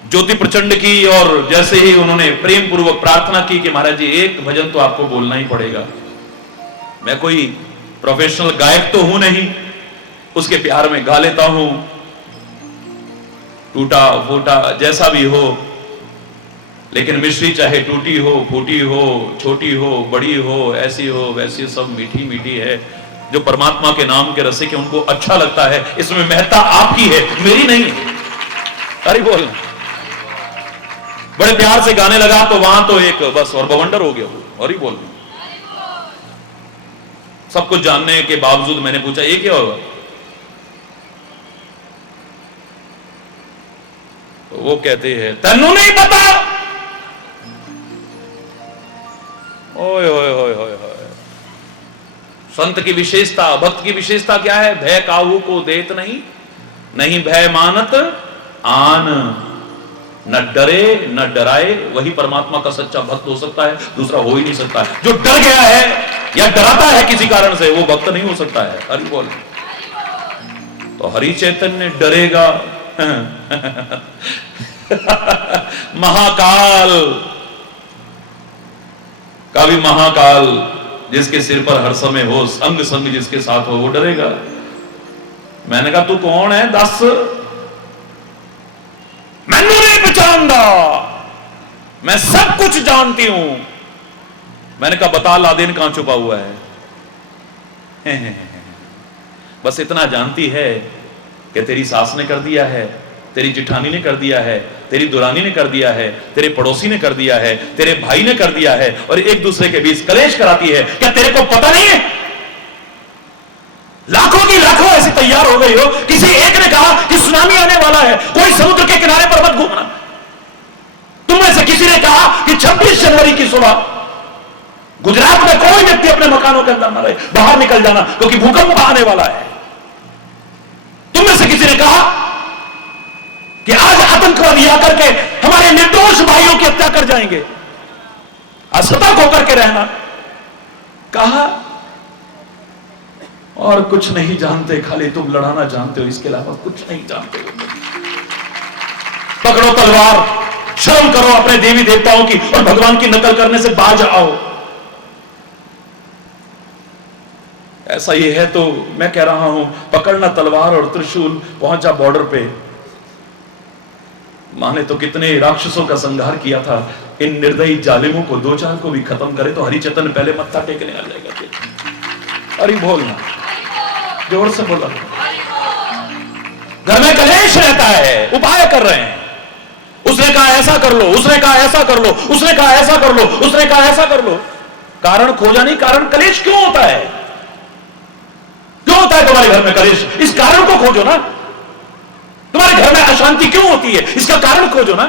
ज्योति प्रचंड की, और जैसे ही उन्होंने प्रेम पूर्वक प्रार्थना की कि महाराज जी एक भजन तो आपको बोलना ही पड़ेगा। मैं कोई प्रोफेशनल गायक तो हूं नहीं, उसके प्यार में गा लेता हूं, टूटा फूटा जैसा भी हो, लेकिन मिश्री चाहे टूटी हो, फूटी हो, छोटी हो, बड़ी हो, ऐसी हो वैसी, सब मीठी मीठी है। जो परमात्मा के नाम के रसे के उनको अच्छा लगता है, इसमें महत्ता आपकी है, मेरी नहीं। अरे बोल। बड़े प्यार से गाने लगा तो वहां तो एक बस और बवंडर हो गया वो। और ही बोल। सब कुछ जानने के बावजूद मैंने पूछा ये क्या होगा, तो वो कहते हैं तन्नू नहीं पता। ओए ओए ओए ओए ओए। संत की विशेषता, भक्त की विशेषता क्या है? भय काहू को देत नहीं, नहीं भय मानत आन, न डरे न डराए, वही परमात्मा का सच्चा भक्त हो सकता है, दूसरा हो ही नहीं सकता है। जो डर गया है या डराता है किसी कारण से, वो भक्त नहीं हो सकता है। हरि बोल। तो हरि चैतन्य डरेगा महाकाल का भी महाकाल जिसके सिर पर हर समय हो, संग संग जिसके साथ हो, वो डरेगा। मैंने कहा तू कौन है दस? मैनू नहीं पहचानदा, मैं सब कुछ जानती हूं। मैंने कहा बता लादेन कहां छुपा हुआ है? बस इतना जानती है कि तेरी सास ने कर दिया है, तेरी जिठानी ने कर दिया है, तेरी दुरानी ने कर दिया है, तेरे पड़ोसी ने कर दिया है, तेरे भाई ने कर दिया है, और एक दूसरे के बीच कलेश कराती है। क्या तेरे को पता नहीं है? लाखों की लाखों ऐसी तैयार हो गई हो। किसी एक ने कहा कि सुनामी आने वाला है, कोई समुद्र के किनारे पर मत घूमना। तुम में से किसी ने कहा कि 26 जनवरी की सुबह गुजरात में कोई व्यक्ति अपने मकानों के अंदर न रहे, बाहर निकल जाना क्योंकि भूकंप आने वाला है। तुम में से किसी ने कहा कि आज आतंकवादी आकर के हमारे निर्दोष भाइयों की हत्या कर जाएंगे, असतर्क होकर के रहना। कहा और कुछ नहीं जानते, खाली तुम लड़ाना जानते हो, इसके अलावा कुछ नहीं जानते हो। पकड़ो तलवार, शर्म करो अपने देवी देवताओं की और भगवान की नकल करने से बाज आओ। ऐसा ही है तो मैं कह रहा हूं, पकड़ना तलवार और त्रिशूल, पहुंचा बॉर्डर पे। मां ने तो कितने राक्षसों का संहार किया था। इन निर्दयी जालिमों को, दो चार को भी खत्म करे तो हरिचेतन पहले मत्था टेकने आ जाएगा। अरे बोलना, जोर से बोला। घर में कलेश रहता है, उपाय कर रहे हैं। उसने कहा ऐसा कर लो, उसने कहा ऐसा कर लो, उसने कहा ऐसा कर लो, उसने कहा ऐसा कर लो। कारण खोजा नहीं, कारण कलेश क्यों होता है? क्यों होता है तुम्हारे घर में कलेश? इस कारण को खोजो ना। तुम्हारे घर में अशांति क्यों होती है? इसका कारण खोजो ना।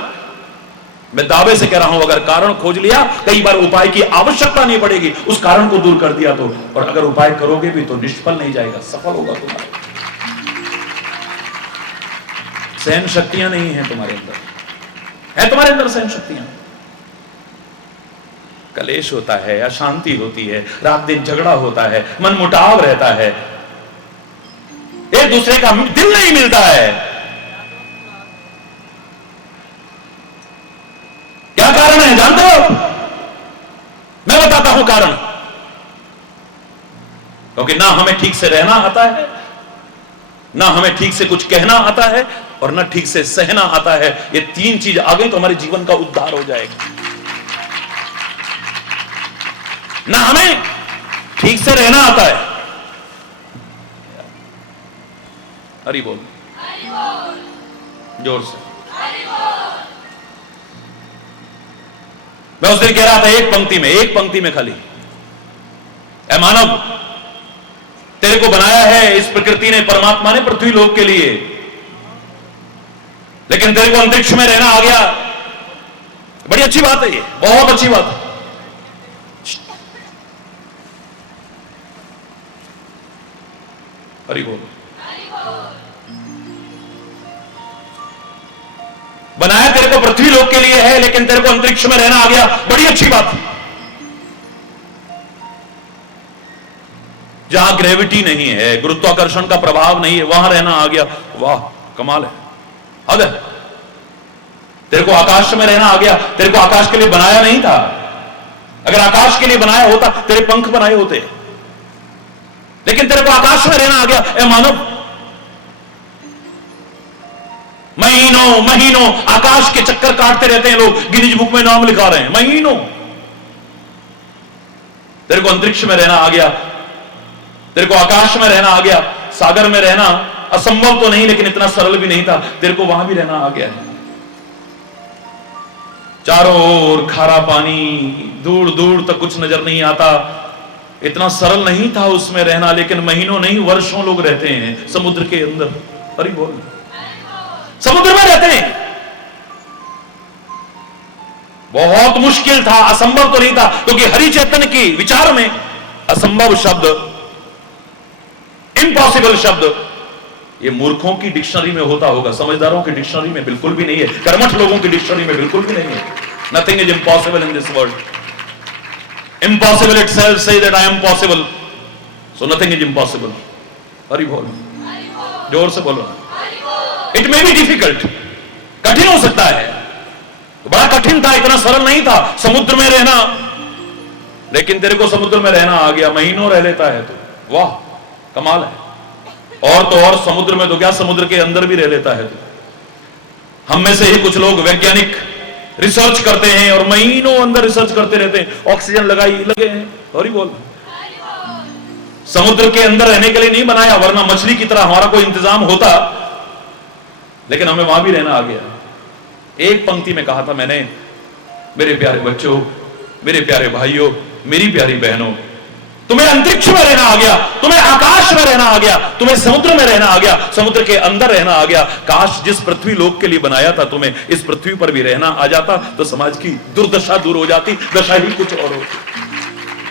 मैं दावे से कह रहा हूं, अगर कारण खोज लिया, कई बार उपाय की आवश्यकता नहीं पड़ेगी। उस कारण को दूर कर दिया तो, और अगर उपाय करोगे भी तो निष्फल नहीं जाएगा, सफल होगा तुम्हारा। सहन शक्तियां नहीं है तुम्हारे अंदर, है तुम्हारे अंदर सहन शक्तियां। कलेश होता है, अशांति होती है, रात दिन झगड़ा होता है, मनमुटाव रहता है, एक दूसरे का दिल नहीं मिलता है। क्या कारण है जानते हो? मैं बताता हूं कारण। क्योंकि ना हमें ठीक से रहना आता है, ना हमें ठीक से कुछ कहना आता है, और ना ठीक से सहना आता है। ये तीन चीज आ गई तो हमारे जीवन का उद्धार हो जाएगा। ना हमें ठीक से रहना आता है। हरि बोल, जोर से। मैं उस दिन कह रहा था एक पंक्ति में खाली, ऐ मानव, तेरे को बनाया है इस प्रकृति ने, परमात्मा ने, पृथ्वी लोक के लिए, लेकिन तेरे को अंतरिक्ष में रहना आ गया। बड़ी अच्छी बात है ये, बहुत अच्छी बात है। हरि बोल। बनाया तेरे को पृथ्वी लोक के लिए है, लेकिन तेरे को अंतरिक्ष में रहना आ गया। बड़ी अच्छी बात है। जहां ग्रेविटी नहीं है, गुरुत्वाकर्षण का प्रभाव नहीं है, वहां रहना आ गया। वाह, कमाल है। अगर तेरे को आकाश में रहना आ गया, तेरे को आकाश के लिए बनाया नहीं था। अगर आकाश के लिए बनाया होता, तेरे पंख बनाए होते, लेकिन तेरे को आकाश में रहना आ गया। ए मानव, महीनों आकाश के चक्कर काटते रहते हैं लोग, गिनीज बुक में नाम लिखा रहे हैं, महीनों। तेरे को अंतरिक्ष में रहना आ गया, तेरे को आकाश में रहना आ गया। सागर में रहना असंभव तो नहीं, लेकिन इतना सरल भी नहीं था, तेरे को वहां भी रहना आ गया है। चारों ओर खारा पानी, दूर दूर तक कुछ नजर नहीं आता। इतना सरल नहीं था उसमें रहना, लेकिन महीनों नहीं, वर्षों लोग रहते हैं समुद्र के अंदर। अरे बोल, समुद्र में रहते हैं। बहुत मुश्किल था, असंभव तो नहीं था, क्योंकि हरि चैतन्य की विचार में असंभव शब्द, इम्पॉसिबल शब्द, ये मूर्खों की डिक्शनरी में होता होगा, समझदारों की डिक्शनरी में बिल्कुल भी नहीं है, कर्मठ लोगों की डिक्शनरी में बिल्कुल भी नहीं है। Nothing is impossible in this world. Impossible itself say that I am possible, so nothing is impossible. Hari बोल, जोर से बोलो। It may be difficult, कठिन हो सकता है, तो बड़ा कठिन था, इतना सरल नहीं था समुद्र में रहना, लेकिन तेरे को समुद्र में रहना आ गया। महीनों रह लेता है तो वाह, कमाल है। और तो और समुद्र में तो क्या, समुद्र के अंदर भी रह लेता है तो। हम में से ही कुछ लोग वैज्ञानिक रिसर्च करते हैं और महीनों अंदर रिसर्च करते रहते हैं, ऑक्सीजन लगे हैं। और ही बोल, समुद्र के अंदर रहने के लिए नहीं बनाया, वरना मछली की तरह हमारा कोई इंतजाम होता, लेकिन हमें वहां भी रहना आ गया। एक पंक्ति में कहा था मैंने, मेरे प्यारे बच्चों, मेरे प्यारे भाइयों, मेरी प्यारी बहनों, तुम्हें अंतरिक्ष में रहना आ गया, तुम्हें आकाश में रहना आ गया, तुम्हें समुद्र में रहना आ गया, समुद्र के अंदर रहना आ गया। काश जिस पृथ्वी लोक के लिए बनाया था तुम्हें, इस पृथ्वी पर भी रहना आ जाता, तो समाज की दुर्दशा दूर हो जाती, दशा ही कुछ और होती।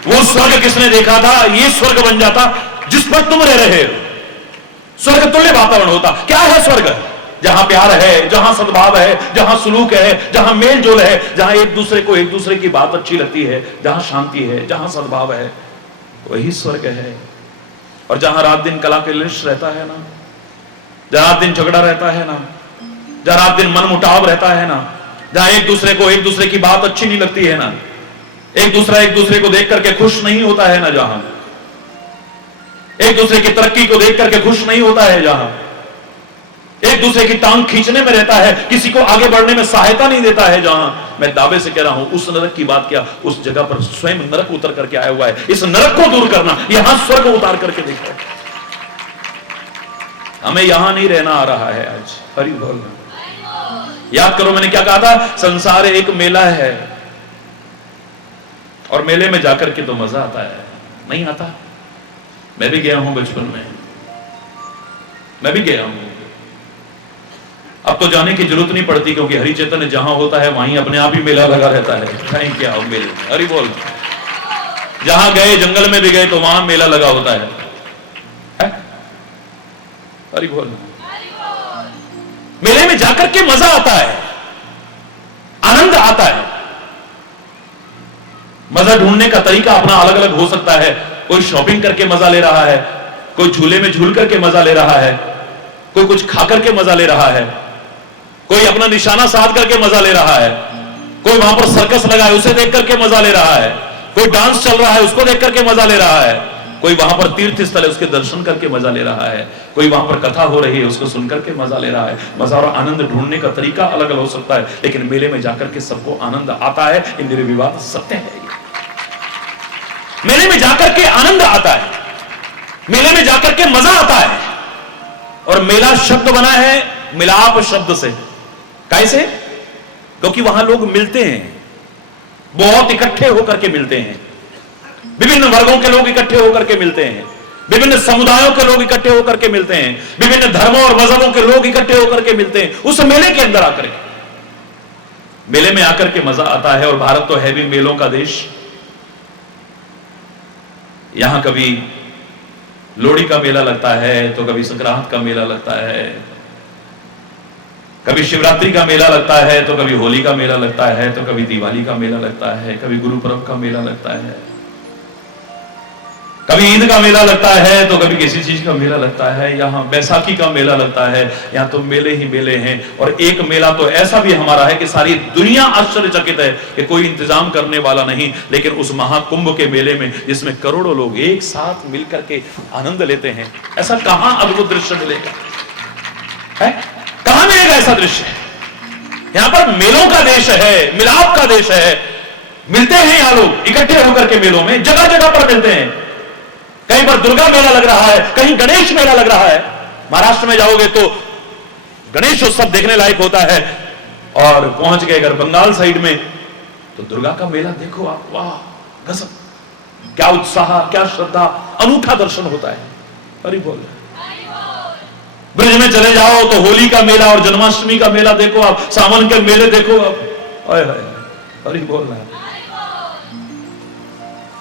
वो स्वर्ग किसने देखा था, ये स्वर्ग बन जाता जिस पर तुम रह रहे हो। स्वर्ग तुल्य वातावरण होता। क्या है स्वर्ग? जहां प्यार है, जहां सद्भाव है, जहां सुलूक है, जहां मेल जोल है, जहां एक दूसरे को एक दूसरे की बात अच्छी लगती है, जहां शांति है, जहां सद्भाव है, वही स्वर्ग है। और जहां रात दिन कला कलेश रहता है ना, जहां रात दिन झगड़ा रहता है ना, जहां रात दिन मन मुटाव रहता है ना, जहां एक दूसरे की बात अच्छी नहीं लगती है ना, एक दूसरे को देख करके खुश नहीं होता है ना, जहां एक दूसरे की तरक्की को देख करके खुश नहीं होता है, जहां एक दूसरे की टांग खींचने में रहता है, किसी को आगे बढ़ने में सहायता नहीं देता है, जहां मैं दावे से कह रहा हूं उस नरक की बात क्या, उस जगह पर स्वयं नरक उतर करके आया हुआ है। इस नरक को दूर करना, यहां स्वर्ग उतार करके देखो। हमें यहां नहीं रहना आ रहा है आज। हरि बोल। याद करो मैंने क्या कहा था, संसार एक मेला है और मेले में जाकर के तो मजा आता है, नहीं आता? मैं भी गया हूं बचपन में, मैं भी गया हूं। अब तो जाने की जरूरत नहीं पड़ती, क्योंकि हरि चैतन्य जहां होता है वहीं अपने आप ही मेला लगा रहता है। कहीं क्या हो मेले, हरि बोल। जहां गए, जंगल में भी गए तो वहां मेला लगा होता है। हरि बोल। मेले में जाकर के मजा आता है, आनंद आता है। मजा ढूंढने का तरीका अपना अलग अलग हो सकता है। कोई शॉपिंग करके मजा ले रहा है, कोई झूले में झूल करके मजा ले रहा है, कोई कुछ खा करके मजा ले रहा है, कोई अपना निशाना साध करके मजा ले रहा है, कोई वहां पर सर्कस लगा है उसे देख करके मजा ले रहा है, कोई डांस चल रहा है उसको देख करके मजा ले रहा है, कोई वहां पर तीर्थ स्थल है उसके दर्शन करके मजा ले रहा है, कोई वहां पर कथा हो रही है उसको सुन करके मजा ले रहा है। मजा और आनंद ढूंढने का तरीका अलग अलग हो सकता है, लेकिन मेले में जाकर के सबको आनंद आता है। ये मेरे विवाद सत्य है। मेले में जाकर के आनंद आता है, मेले में जाकर के मजा आता है। और मेला शब्द बना है मिलाप शब्द से। कैसे? क्योंकि वहां लोग मिलते हैं, बहुत इकट्ठे होकर के मिलते हैं, विभिन्न वर्गों के लोग इकट्ठे होकर के मिलते हैं, विभिन्न समुदायों के लोग इकट्ठे होकर के मिलते हैं, विभिन्न धर्मों और मजहबों के लोग इकट्ठे होकर के मिलते हैं उस मेले के अंदर आकर के। मेले में आकर के मजा आता है। और भारत तो है भी मेलों का देश। यहां कभी लोहड़ी का मेला लगता है, तो कभी संक्रांत का मेला लगता है, कभी शिवरात्रि का मेला लगता है, तो कभी होली का मेला लगता है, तो कभी दिवाली का मेला लगता है, कभी गुरु पर्व का मेला लगता है, कभी ईद का मेला लगता है, तो कभी किसी चीज का मेला लगता है। यहाँ बैसाखी का मेला लगता है। यहाँ तो मेले ही मेले हैं। और एक मेला तो ऐसा भी हमारा है कि सारी दुनिया आश्चर्यचकित है कि कोई इंतजाम करने वाला नहीं, लेकिन उस महाकुंभ के मेले में जिसमें करोड़ों लोग एक साथ मिलकर के आनंद लेते हैं, ऐसा कहां अद्भुत दृश्य मिलेगा? है कहां मिलेगा ऐसा दृश्य? यहां पर मेलों का देश है, मिलाप का देश है। मिलते हैं यहाँ लोग इकट्ठे होकर के मेलों में, जगह जगह पर मिलते हैं। कहीं पर दुर्गा मेला लग रहा है, कहीं गणेश मेला लग रहा है। महाराष्ट्र में जाओगे तो गणेश उत्सव देखने लायक होता है। और पहुंच गए अगर बंगाल साइड में तो दुर्गा का मेला देखो आप, वाह गजब, क्या उत्साह, क्या श्रद्धा, अनूठा दर्शन होता है। हरि बोल। ब्रज में चले जाओ तो होली का मेला और जन्माष्टमी का मेला देखो आप, सावन के मेले देखो आप। हरि बोल रहा है।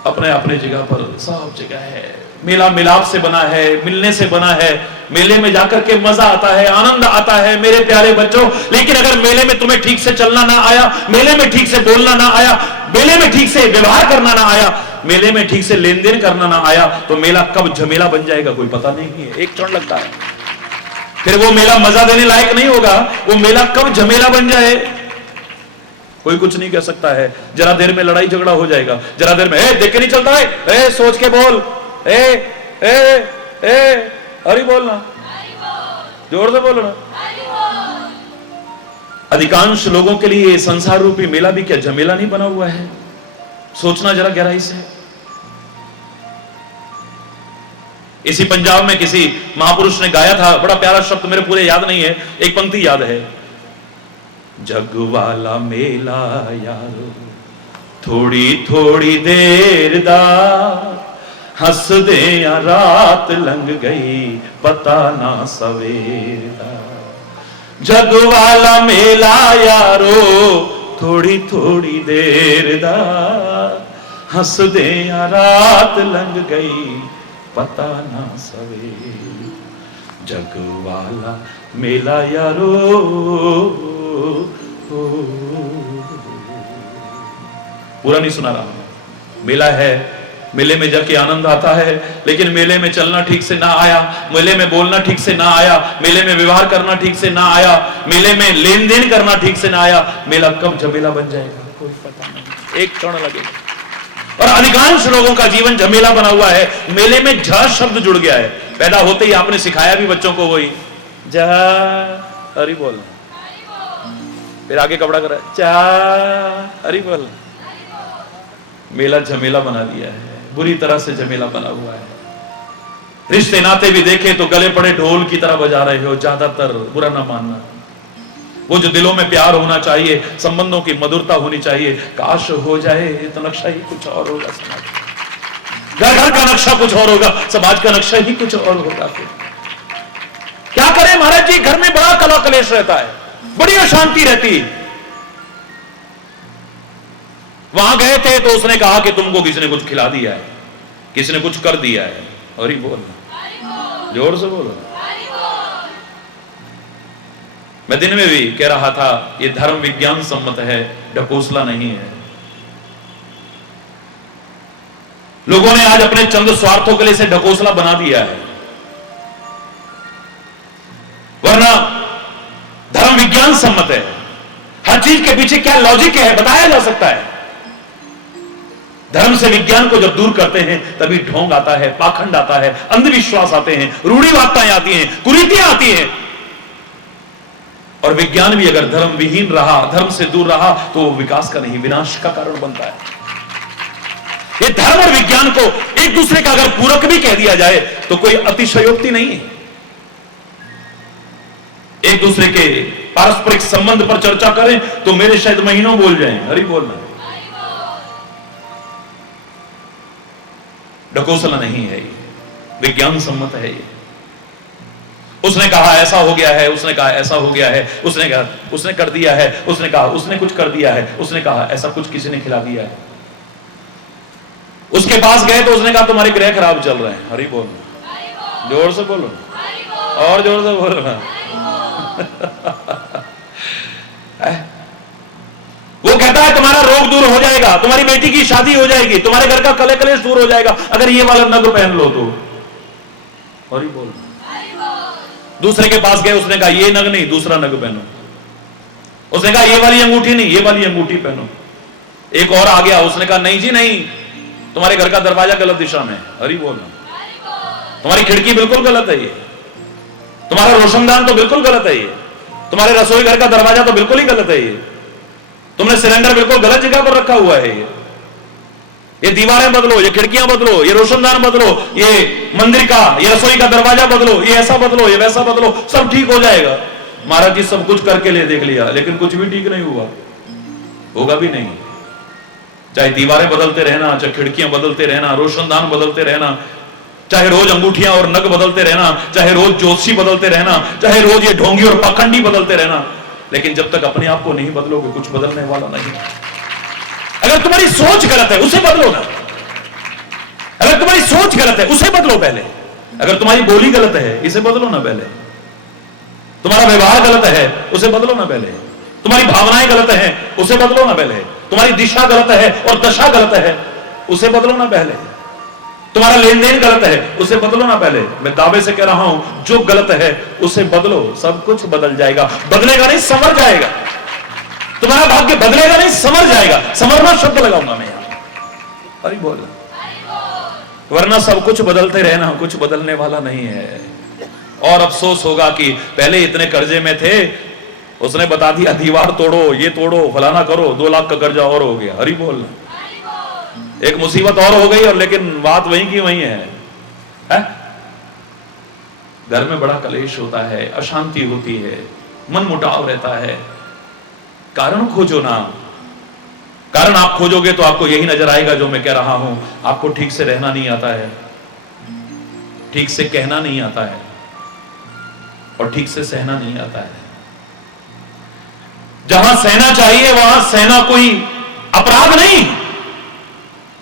अपने अपने जगह पर सब जगह है। मेला मिलाप से बना है, मिलने से बना है। मेले में जाकर के मजा आता है, आनंद आता है मेरे प्यारे बच्चों। लेकिन अगर मेले में तुम्हें ठीक से चलना ना आया, मेले में ठीक से बोलना ना आया, मेले में ठीक से व्यवहार करना ना आया, मेले में ठीक से लेन देन करना ना आया, तो मेला कब झमेला बन जाएगा कोई पता नहीं है। एक क्षण लगता है, फिर वो मेला मजा देने लायक नहीं होगा। वो मेला कब झमेला बन जाए कोई कुछ नहीं कह सकता है। जरा देर में लड़ाई झगड़ा हो जाएगा, जरा देर में देख के नहीं चलता है, सोच के बोल, हरि बोलना, जोर से बोलना। अधिकांश लोगों के लिए संसार रूपी मेला भी क्या झमेला नहीं बना हुआ है? सोचना जरा गहराई से। इसी पंजाब में किसी महापुरुष ने गाया था, बड़ा प्यारा शब्द, मेरे पूरे याद नहीं है, एक पंक्ति याद है। जग वाला मेला यारो थोड़ी थोड़ी देर दा, हंस दे या रात लंघ गई पता ना सवेर दा। जग वाला मेला यारो थोड़ी थोड़ी देर दा, हंस दे या रात लंघ गई पता ना सवेर। जग वाला मेला यारो पूरा नहीं सुना रहा। मेला है, मेले में जाके आनंद आता है, लेकिन मेले में चलना ठीक से ना आया, मेले में बोलना ठीक से ना आया, मेले में व्यवहार करना ठीक से ना आया, मेले में लेन देन करना ठीक से ना आया, मेला कब झमेला बन जाएगा कोई पता नहीं, एक क्षण लगेगा। और अधिकांश लोगों का जीवन झमेला बना हुआ है। मेले में झ शब्द जुड़ गया है। पैदा होते ही आपने सिखाया भी बच्चों को वही जा हरि बोल, फिर आगे कपड़ा करा चा हरि बोल। मेला झमेला बना दिया है, बुरी तरह से झमेला बना हुआ है। रिश्ते नाते भी देखे तो गले पड़े ढोल की तरह बजा रहे हो। ज्यादातर बुरा ना मानना, वो जो दिलों में प्यार होना चाहिए, संबंधों की मधुरता होनी चाहिए, काश हो जाए तो नक्शा ही कुछ और होगा। समाज घर घर का नक्शा कुछ और होगा, समाज का नक्शा ही कुछ और होगा। फिर क्या करें महाराज जी, घर में बड़ा कला कलेश रहता है, बड़ी अशांति रहती। वहां गए थे तो उसने कहा कि तुमको किसी ने कुछ खिला दिया है, किसी ने कुछ कर दिया है। और ही बोल, जोर से बोलो। मैं दिन में भी कह रहा था ये धर्म विज्ञान सम्मत है, ढकोसला नहीं है। लोगों ने आज अपने चंद स्वार्थों के लिए इसे ढकोसला बना दिया है, वरना धर्म विज्ञान सम्मत है। हर चीज के पीछे क्या लॉजिक है बताया जा सकता है। धर्म से विज्ञान को जब दूर करते हैं तभी ढोंग आता है, पाखंड आता है, अंधविश्वास आते हैं, रूढ़िवादिताएं आती हैं, कुरीतियां आती हैं। और विज्ञान भी अगर धर्म विहीन रहा, धर्म से दूर रहा, तो वो विकास का नहीं विनाश का कारण बनता है। ये धर्म और विज्ञान को एक दूसरे का अगर पूरक भी कह दिया जाए तो कोई अतिशयोक्ति नहीं है। एक दूसरे के पारस्परिक संबंध पर चर्चा करें तो मेरे शायद महीनों बोल जाएं। हरि बोलना, ढकोसला नहीं है, ये विज्ञान सम्मत है। ये उसने कहा ऐसा हो गया है, उसने कहा ऐसा हो गया है, उसने कहा उसने कर दिया है, उसने कहा उसने कुछ कर दिया है, उसने कहा ऐसा कुछ किसी ने खिला दिया है। उसके पास गए तो उसने कहा तुम्हारे ग्रह खराब चल रहे हैं। हरि बोल, जोर से बोलो और जोर से बोलो ना। वो कहता है तुम्हारा रोग दूर हो जाएगा, तुम्हारी बेटी की शादी हो जाएगी, तुम्हारे घर का कले कलेश दूर हो जाएगा अगर ये वाला नग पहन लो तो। हरि बोल। दूसरे के पास गए, उसने कहा ये नग नहीं दूसरा नग पहनो। उसने कहा ये वाली अंगूठी नहीं ये वाली अंगूठी पहनो। एक और आ गया, उसने कहा नहीं जी नहीं, तुम्हारे घर का दरवाजा गलत दिशा में। हरि बोल। तुम्हारी खिड़की बिल्कुल गलत है, ये तुम्हारा रोशनदान तो बिल्कुल गलत है, ये तुम्हारे रसोई घर का दरवाजा तो बिल्कुल ही गलत है, ये तुमने सिलेंडर बिल्कुल गलत जगह पर रखा हुआ है। ये दीवारें बदलो, ये खिड़कियां बदलो, ये रोशनदान बदलो, ये मंदिर का ये रसोई का दरवाजा बदलो, ये ऐसा बदलो ये वैसा बदलो, सब ठीक हो जाएगा। महाराज जी सब कुछ करके ले देख लिया लेकिन कुछ भी ठीक नहीं हुआ, होगा भी नहीं। चाहे दीवारें बदलते रहना, चाहे खिड़कियां बदलते रहना, रोशनदान बदलते रहना, चाहे रोज अंगूठियां और नग बदलते रहना, चाहे रोज ज्योतिषी बदलते रहना, चाहे रोज ये ढोंगी और पाखंडी बदलते रहना, लेकिन जब तक अपने आप को नहीं बदलोगे कुछ बदलने वाला नहीं। अगर तुम्हारी सोच गलत है उसे बदलो ना। अगर तुम्हारी सोच गलत है उसे बदलो पहले। अगर तुम्हारी बोली गलत है इसे बदलो ना पहले। तुम्हारा व्यवहार गलत है उसे बदलो ना पहले। तुम्हारी भावनाएं गलत है उसे बदलो ना पहले। तुम्हारी दिशा गलत है और दशा गलत है उसे बदलो ना पहले। तुम्हारा लेन देन गलत है उसे बदलो ना पहले। मैं दावे से कह रहा हूं जो गलत है उसे बदलो, सब कुछ बदल जाएगा। बदलेगा नहीं संवर जाएगा। तुम्हारा भाग्य बदलेगा नहीं संवर जाएगा। संवरना शब्द लगाऊंगा मैं यहां। अरे बोल, वरना सब कुछ बदलते रहना, कुछ बदलने वाला नहीं है। और अफसोस होगा कि पहले इतने कर्जे में थे, उसने बता दिया दीवार तोड़ो, ये तोड़ो, फलाना करो, 2 लाख का कर्जा और हो गया। हरि बोल। एक मुसीबत और हो गई और लेकिन बात वहीं की वहीं है? घर में बड़ा कलेश होता है, अशांति होती है, मन मुटाव रहता है। कारण खोजो ना। कारण आप खोजोगे तो आपको यही नजर आएगा जो मैं कह रहा हूं। आपको ठीक से रहना नहीं आता है, ठीक से कहना नहीं आता है और ठीक से सहना नहीं आता है। जहां सहना चाहिए वहां सहना कोई अपराध नहीं।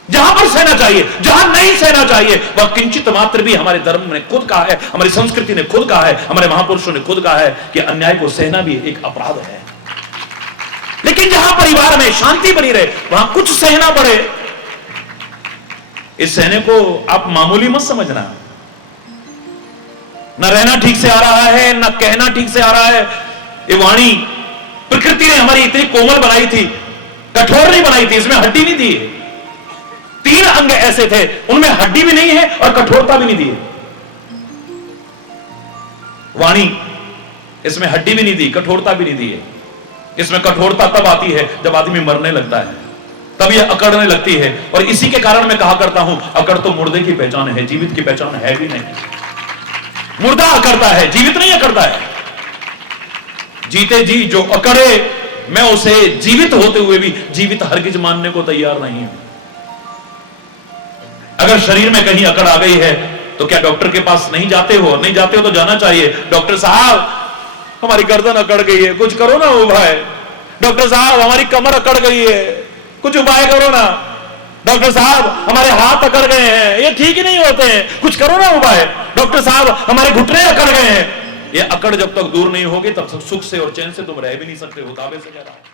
जहां पर सहना चाहिए, जहां नहीं सहना चाहिए, वह किंचित मात्र भी हमारे धर्म ने खुद कहा है, हमारी संस्कृति ने खुद कहा है, हमारे महापुरुषों ने खुद कहा है कि अन्याय को सहना भी एक अपराध है। लेकिन जहां परिवार में शांति बनी रहे वहां कुछ सहना पड़े। इस सहने को आप मामूली मत समझना। न रहना ठीक से आ रहा है, न कहना ठीक से आ रहा है। ये वाणी प्रकृति ने हमारी इतनी कोमल बनाई थी, कठोर नहीं बनाई थी, इसमें हड्डी नहीं थी। 3 अंग ऐसे थे, उनमें हड्डी भी नहीं है और कठोरता भी नहीं दी है। वाणी, इसमें हड्डी भी नहीं दी, कठोरता भी नहीं दी है। इसमें कठोरता तब आती है जब आदमी मरने लगता है, तब यह अकड़ने लगती है। और इसी के कारण मैं कहा करता हूं, अकड़ तो मुर्दे की पहचान है, जीवित की पहचान है भी नहीं। मुर्दा अकड़ता है, जीवित नहीं अकड़ता है। जीते जी जो अकड़े, मैं उसे जीवित होते हुए भी जीवित हरगिज मानने को तैयार नहीं हूं। अगर शरीर में कहीं अकड़ आ गई है तो क्या डॉक्टर के पास नहीं जाते हो? नहीं जाते हो तो जाना चाहिए। डॉक्टर साहब, हमारी गर्दन अकड़ गई है, कुछ करो ना उपाय। डॉक्टर साहब, हमारी कमर अकड़ गई है, कुछ उपाय करो ना। डॉक्टर साहब, हमारे हाथ अकड़ गए हैं, ये ठीक ही नहीं होते हैं, कुछ करो ना उपाय। डॉक्टर साहब, हमारे घुटने अकड़ गए हैं। ये अकड़ जब तक दूर नहीं होगी तब तक सुख से और चैन से तुम रह भी नहीं सकते हो। ताबे से कह रहा हूं।